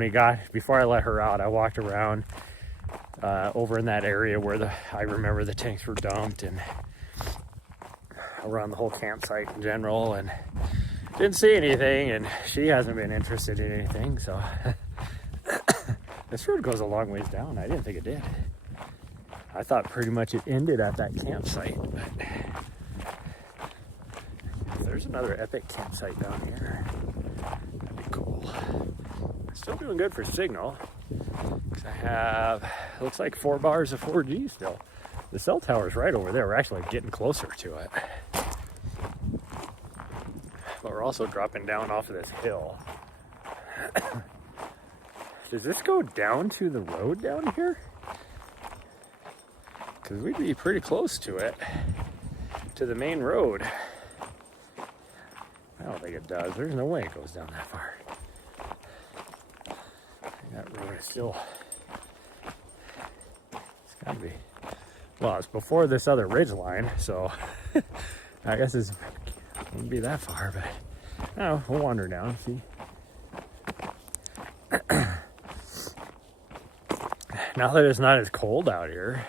before I let her out, I walked around over in that area where I remember the tanks were dumped, and around the whole campsite in general, and didn't see anything, and she hasn't been interested in anything. So this road goes a long ways down. I didn't think it did. I thought pretty much it ended at that campsite, but there's another epic campsite down here. That'd be cool. Still doing good for signal, because I have, looks like 4 bars of 4G still. The cell tower's right over there. We're actually getting closer to it. But we're also dropping down off of this hill. Does this go down to the road down here? Because we'd be pretty close to it, to the main road. I don't think it does. There's no way it goes down that far. That road is still, it's gotta be, well, it's before this other ridge line, so I guess it wouldn't be that far, but no, we'll wander down, see. Now that it's not as cold out here,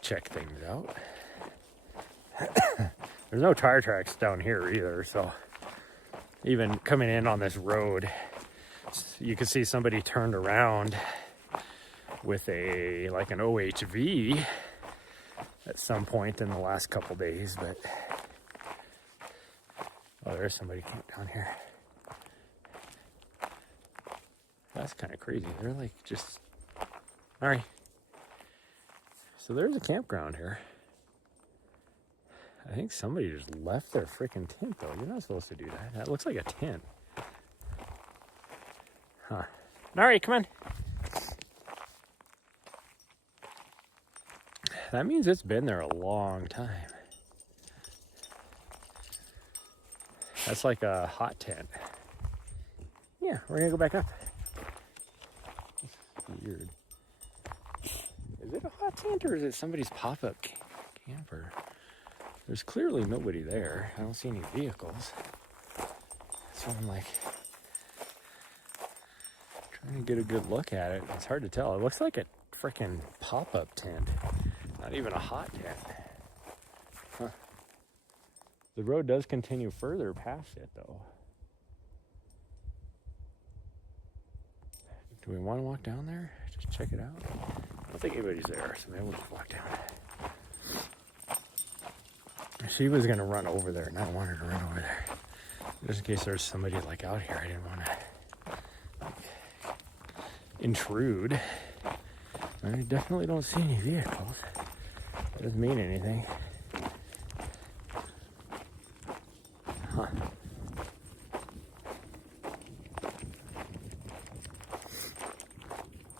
check things out. There's no tire tracks down here either, so even coming in on this road, you can see somebody turned around with a like an OHV at some point in the last couple days, but oh, there's somebody camped down here. That's kind of crazy. They're like just all right. So there's a campground here. I think somebody just left their freaking tent though. You're not supposed to do that. That looks like a tent. Huh. All right, come on. That means it's been there a long time. That's like a hot tent. Yeah, we're gonna go back up. That's weird. Is it a hot tent or is it somebody's pop-up camper? There's clearly nobody there. I don't see any vehicles. So I'm like trying to get a good look at it. It's hard to tell. It looks like a freaking pop-up tent. Not even a hot tent. Huh. The road does continue further past it though. Do we want to walk down there? Just check it out. I don't think anybody's there, so maybe we'll just walk down. She was gonna run over there, and I don't want her to run over there. Just in case there's somebody like out here, I didn't want to intrude. I definitely don't see any vehicles. That doesn't mean anything. Huh.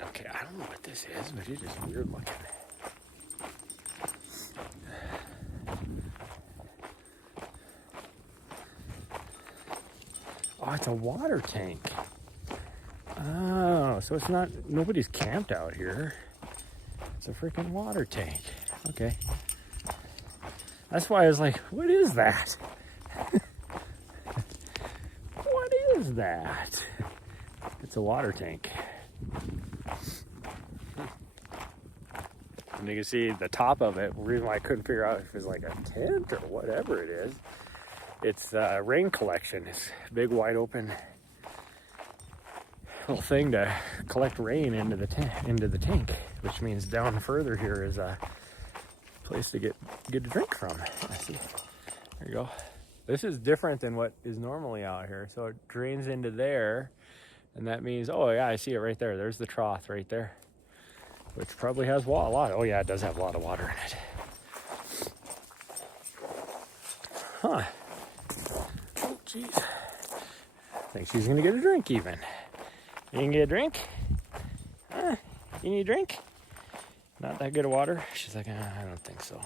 Okay, I don't know what this is, but it is weird looking. Oh, it's a water tank. Oh, so it's not, nobody's camped out here. It's a freaking water tank. Okay. That's why I was like, what is that? What is that? It's a water tank. And you can see the top of it. The reason why I couldn't figure out if it was like a tent or whatever it is. It's rain collection. It's a big wide open little thing to collect rain into the tank, which means down further here is a place to get a drink from. I see. There you go. This is different than what is normally out here. So it drains into there, and that means, oh yeah, I see it right there. There's the trough right there, which probably has a lot. Oh yeah, it does have a lot of water in it. Huh. Oh jeez. I think she's gonna get a drink even. You can get a drink? Huh? You need a drink? Not that good of water? She's like, I don't think so.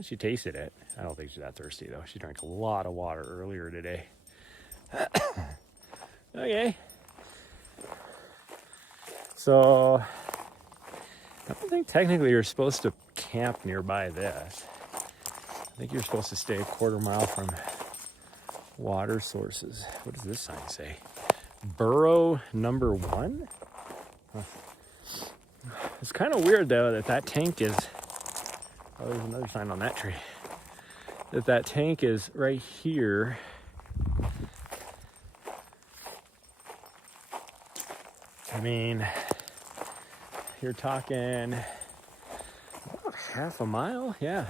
She tasted it. I don't think she's that thirsty though. She drank a lot of water earlier today. Okay. So, I don't think technically you're supposed to camp nearby this. I think you're supposed to stay a quarter mile from water sources. What does this sign say? Burrow number 1? Huh. It's kind of weird though that tank is, oh, there's another sign on that tree, that tank is right here. I mean, you're talking about half a mile. Yeah,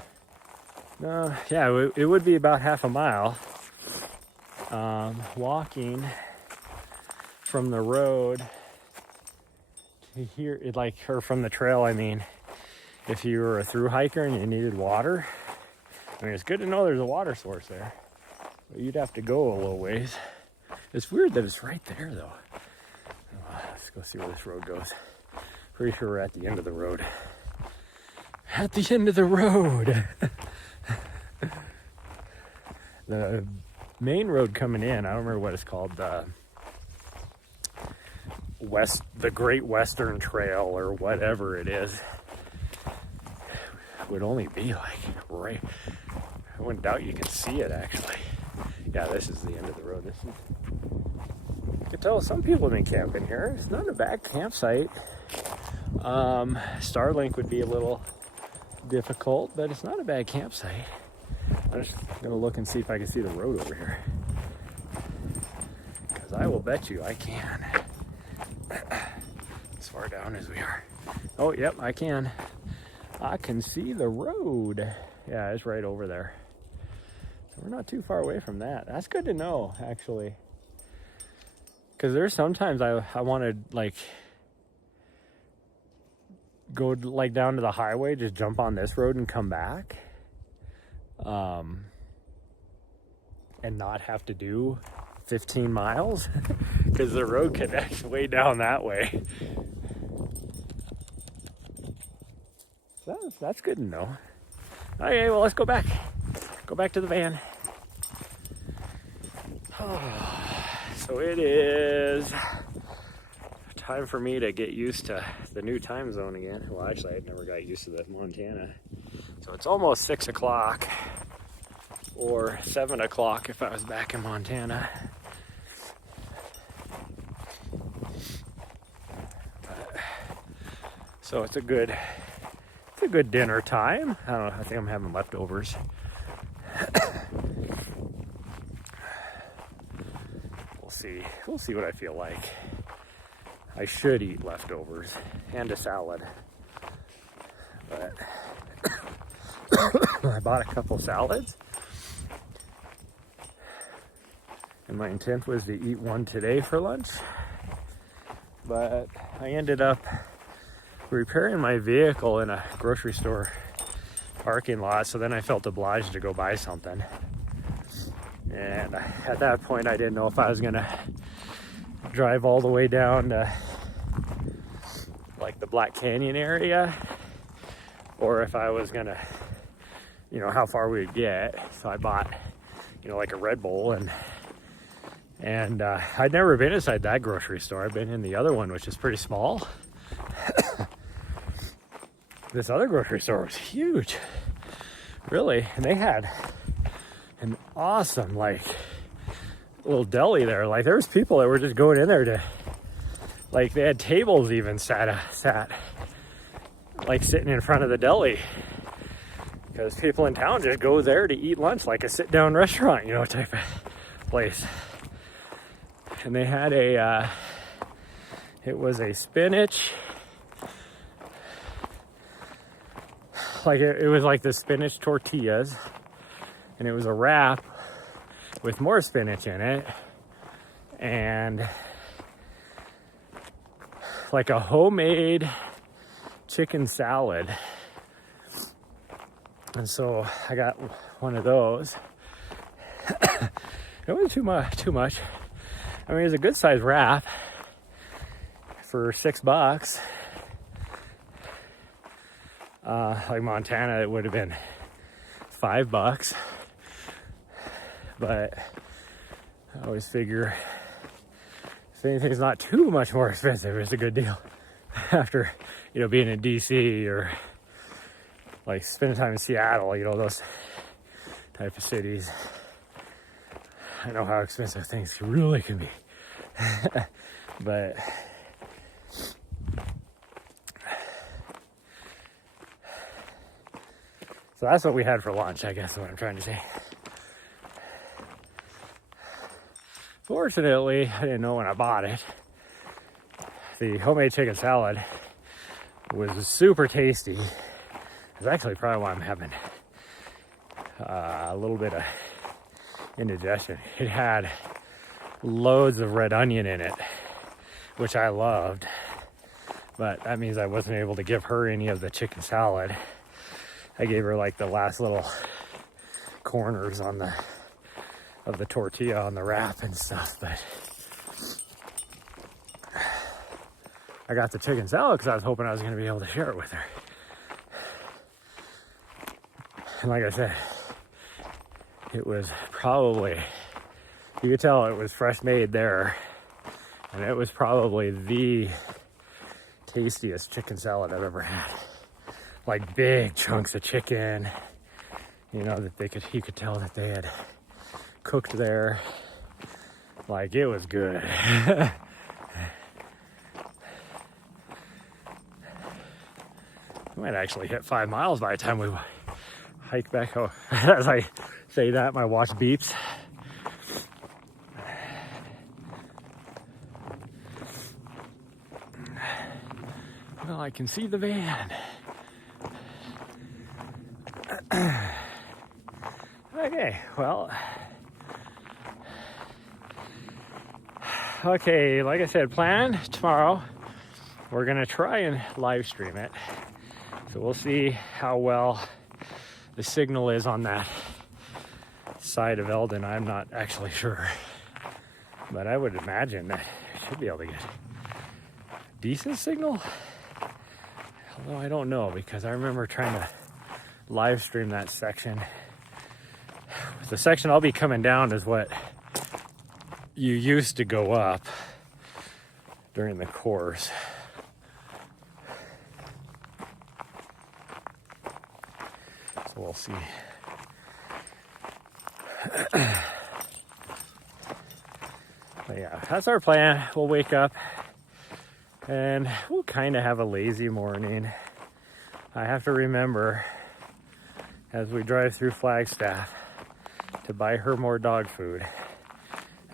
no, yeah, it would be about half a mile walking from the road to here, or from the trail, I mean, if you were a thru hiker and you needed water. I mean, it's good to know there's a water source there, but you'd have to go a little ways. It's weird that it's right there, though. Let's go see where this road goes. Pretty sure we're at the end of the road. At the end of the road. The main road coming in, I don't remember what it's called, the Great Western Trail or whatever it is, would only be like right. I wouldn't doubt you can see it actually. Yeah, this is the end of the road. This is. You can tell some people have been camping here. It's not a bad campsite. Starlink would be a little difficult, but it's not a bad campsite. I'm just gonna look and see if I can see the road over here, because I will bet you I can. As far down as we are. Oh, yep, I can. I can see the road. Yeah, it's right over there. So we're not too far away from that. That's good to know, actually. Because there's sometimes I want to, like, go, like, down to the highway, just jump on this road and come back. And not have to do 15 miles. Because the road connects way down that way. That's good to know. Okay, well, let's go back. Go back to the van. So it is time for me to get used to the new time zone again. Well, actually, I never got used to the Montana. So it's almost 6 o'clock, or 7 o'clock if I was back in Montana. So it's a good dinner time. I don't know, I think I'm having leftovers. We'll see what I feel like. I should eat leftovers and a salad. But I bought a couple salads. And my intent was to eat one today for lunch. But I ended up repairing my vehicle in a grocery store parking lot, so then I felt obliged to go buy something. And at that point, I didn't know if I was gonna drive all the way down to like the Black Canyon area, or if I was gonna, how far we would get. So I bought, like a Red Bull, and I'd never been inside that grocery store. I've been in the other one, which is pretty small. This other grocery store was huge, really, and they had an awesome, like, little deli there. Like, there was people that were just going in there to, like, they had tables even sat like sitting in front of the deli, because people in town just go there to eat lunch, like a sit-down restaurant, type of place. And they had it was a spinach, like it was like the spinach tortillas, and it was a wrap with more spinach in it, and like a homemade chicken salad. And so I got one of those. It wasn't too much. I mean, it was a good size wrap for $6. Like Montana, it would have been $5. But I always figure if anything's not too much more expensive, it's a good deal. After, being in DC or like spending time in Seattle, those type of cities. I know how expensive things really can be. But so that's what we had for lunch, I guess is what I'm trying to say. Fortunately, I didn't know when I bought it. The homemade chicken salad was super tasty. It's actually probably why I'm having a little bit of indigestion. It had loads of red onion in it, which I loved. But that means I wasn't able to give her any of the chicken salad. I gave her like the last little corners on of the tortilla on the wrap and stuff, but I got the chicken salad because I was hoping I was going to be able to share it with her. And like I said, it was probably, you could tell it was fresh made there, and it was probably the tastiest chicken salad I've ever had. Like big chunks of chicken, you know, that you could tell that they had cooked there. Like, it was good. We might actually hit 5 miles by the time we hike back home. As I say that, my watch beeps. Well, I can see the van. Okay, well, okay, like I said, plan tomorrow. We're gonna try and live stream it. So we'll see how well the signal is on that side of Eldon. I'm not actually sure, but I would imagine that I should be able to get decent signal. Although I don't know, because I remember trying to live stream that section. The section I'll be coming down is what you used to go up during the course. So we'll see. But yeah, that's our plan. We'll wake up and we'll kind of have a lazy morning. I have to remember as we drive through Flagstaff to buy her more dog food,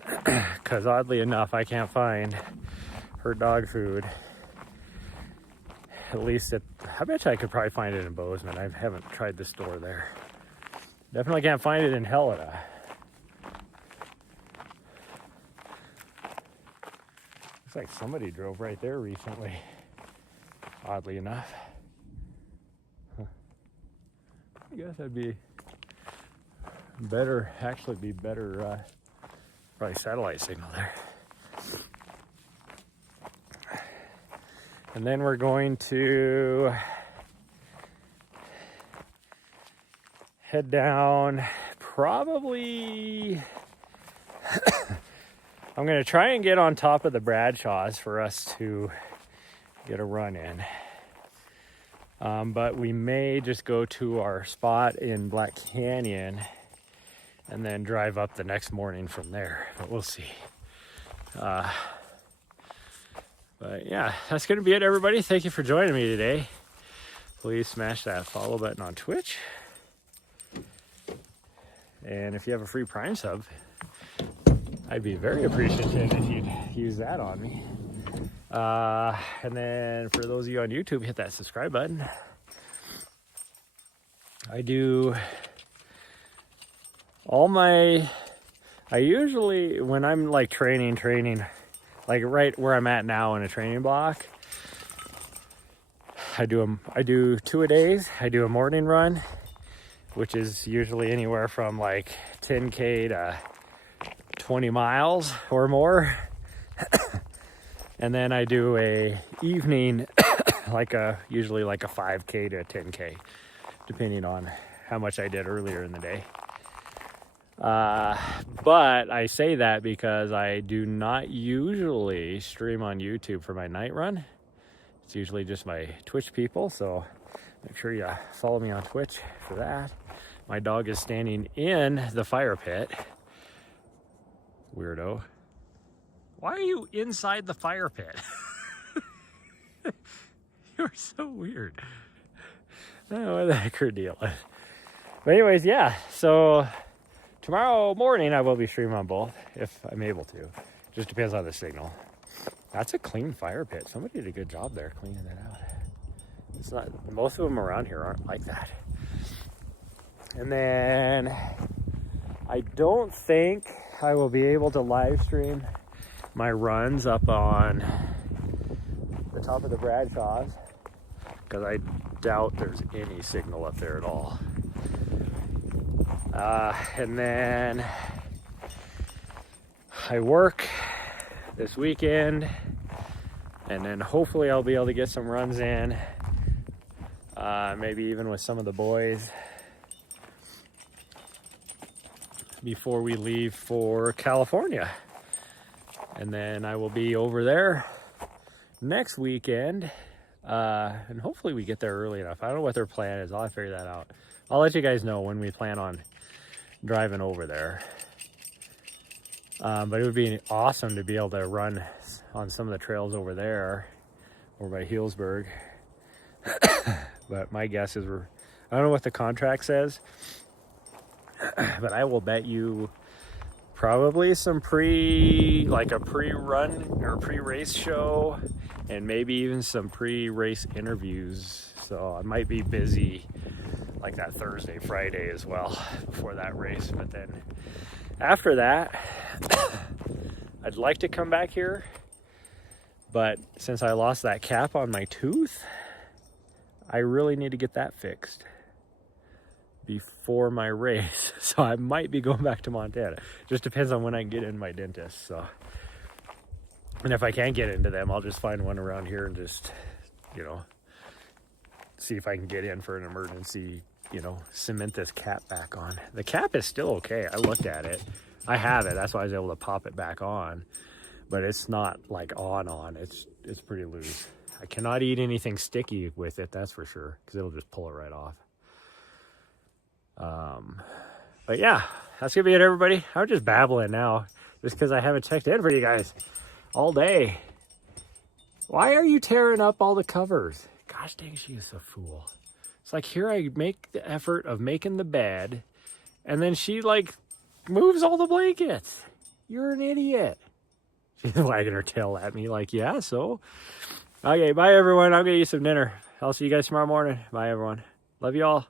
because oddly enough I can't find her dog food, at least I bet you I could probably find it in Bozeman. I haven't tried the store there. Definitely can't find it in Helena. Looks like somebody drove right there recently, oddly enough. Huh. I guess that'd be better, probably satellite signal there. And then we're going to head down, probably, I'm going to try and get on top of the Bradshaws for us to get a run in. But we may just go to our spot in Black Canyon and then drive up the next morning from there, but we'll see. But yeah, that's going to be it, everybody. Thank you for joining me today. Please smash that follow button on Twitch. And if you have a free Prime sub, I'd be very appreciative if you'd use that on me. And then for those of you on YouTube, hit that subscribe button. I usually, when I'm like training, like right where I'm at now in a training block, I do 2 a days. I do a morning run, which is usually anywhere from like 10K to 20 miles or more. And then I do a evening, usually like a 5K to a 10K, depending on how much I did earlier in the day. But I say that because I do not usually stream on YouTube for my night run. It's usually just my Twitch people, so make sure you follow me on Twitch for that. My dog is standing in the fire pit. Weirdo. Why are you inside the fire pit? You're so weird. I don't know what the heck her deal is. But anyways, yeah, so tomorrow morning I will be streaming on both if I'm able to. Just depends on the signal. That's a clean fire pit. Somebody did a good job there cleaning that out. It's not, most of them around here aren't like that. And then I don't think I will be able to live stream my runs up on the top of the Bradshaws, because I doubt there's any signal up there at all. And then I work this weekend, and then hopefully I'll be able to get some runs in, maybe even with some of the boys before we leave for California. And then I will be over there next weekend, and hopefully we get there early enough. I don't know what their plan is. I'll have to figure that out. I'll let you guys know when we plan on driving over there. But it would be awesome to be able to run on some of the trails over there, over by Healdsburg. But my guess is I don't know what the contract says, but I will bet you probably some like a pre-run or pre-race show, and maybe even some pre-race interviews. So I might be busy like that Thursday, Friday as well before that race. But then after that, I'd like to come back here, but since I lost that cap on my tooth, I really need to get that fixed before my race. So I might be going back to Montana. Just depends on when I can get in my dentist. So, and if I can't get into them, I'll just find one around here and just, you know, see if I can get in for an emergency, you know, cement this cap back on. The cap is still okay. I looked at it. I have it. That's why I was able to pop it back on. But it's not like on. It's pretty loose. I cannot eat anything sticky with it, that's for sure, because it'll just pull it right off. But yeah, that's gonna be it, everybody. I'm just babbling now, just because I haven't checked in for you guys all day. Why are you tearing up all the covers? Gosh dang, she is a fool. It's like, here I make the effort of making the bed, and then she like moves all the blankets. You're an idiot. She's wagging her tail at me like, yeah, so. Okay, bye everyone. I'm gonna eat some dinner. I'll see you guys tomorrow morning. Bye everyone. Love you all.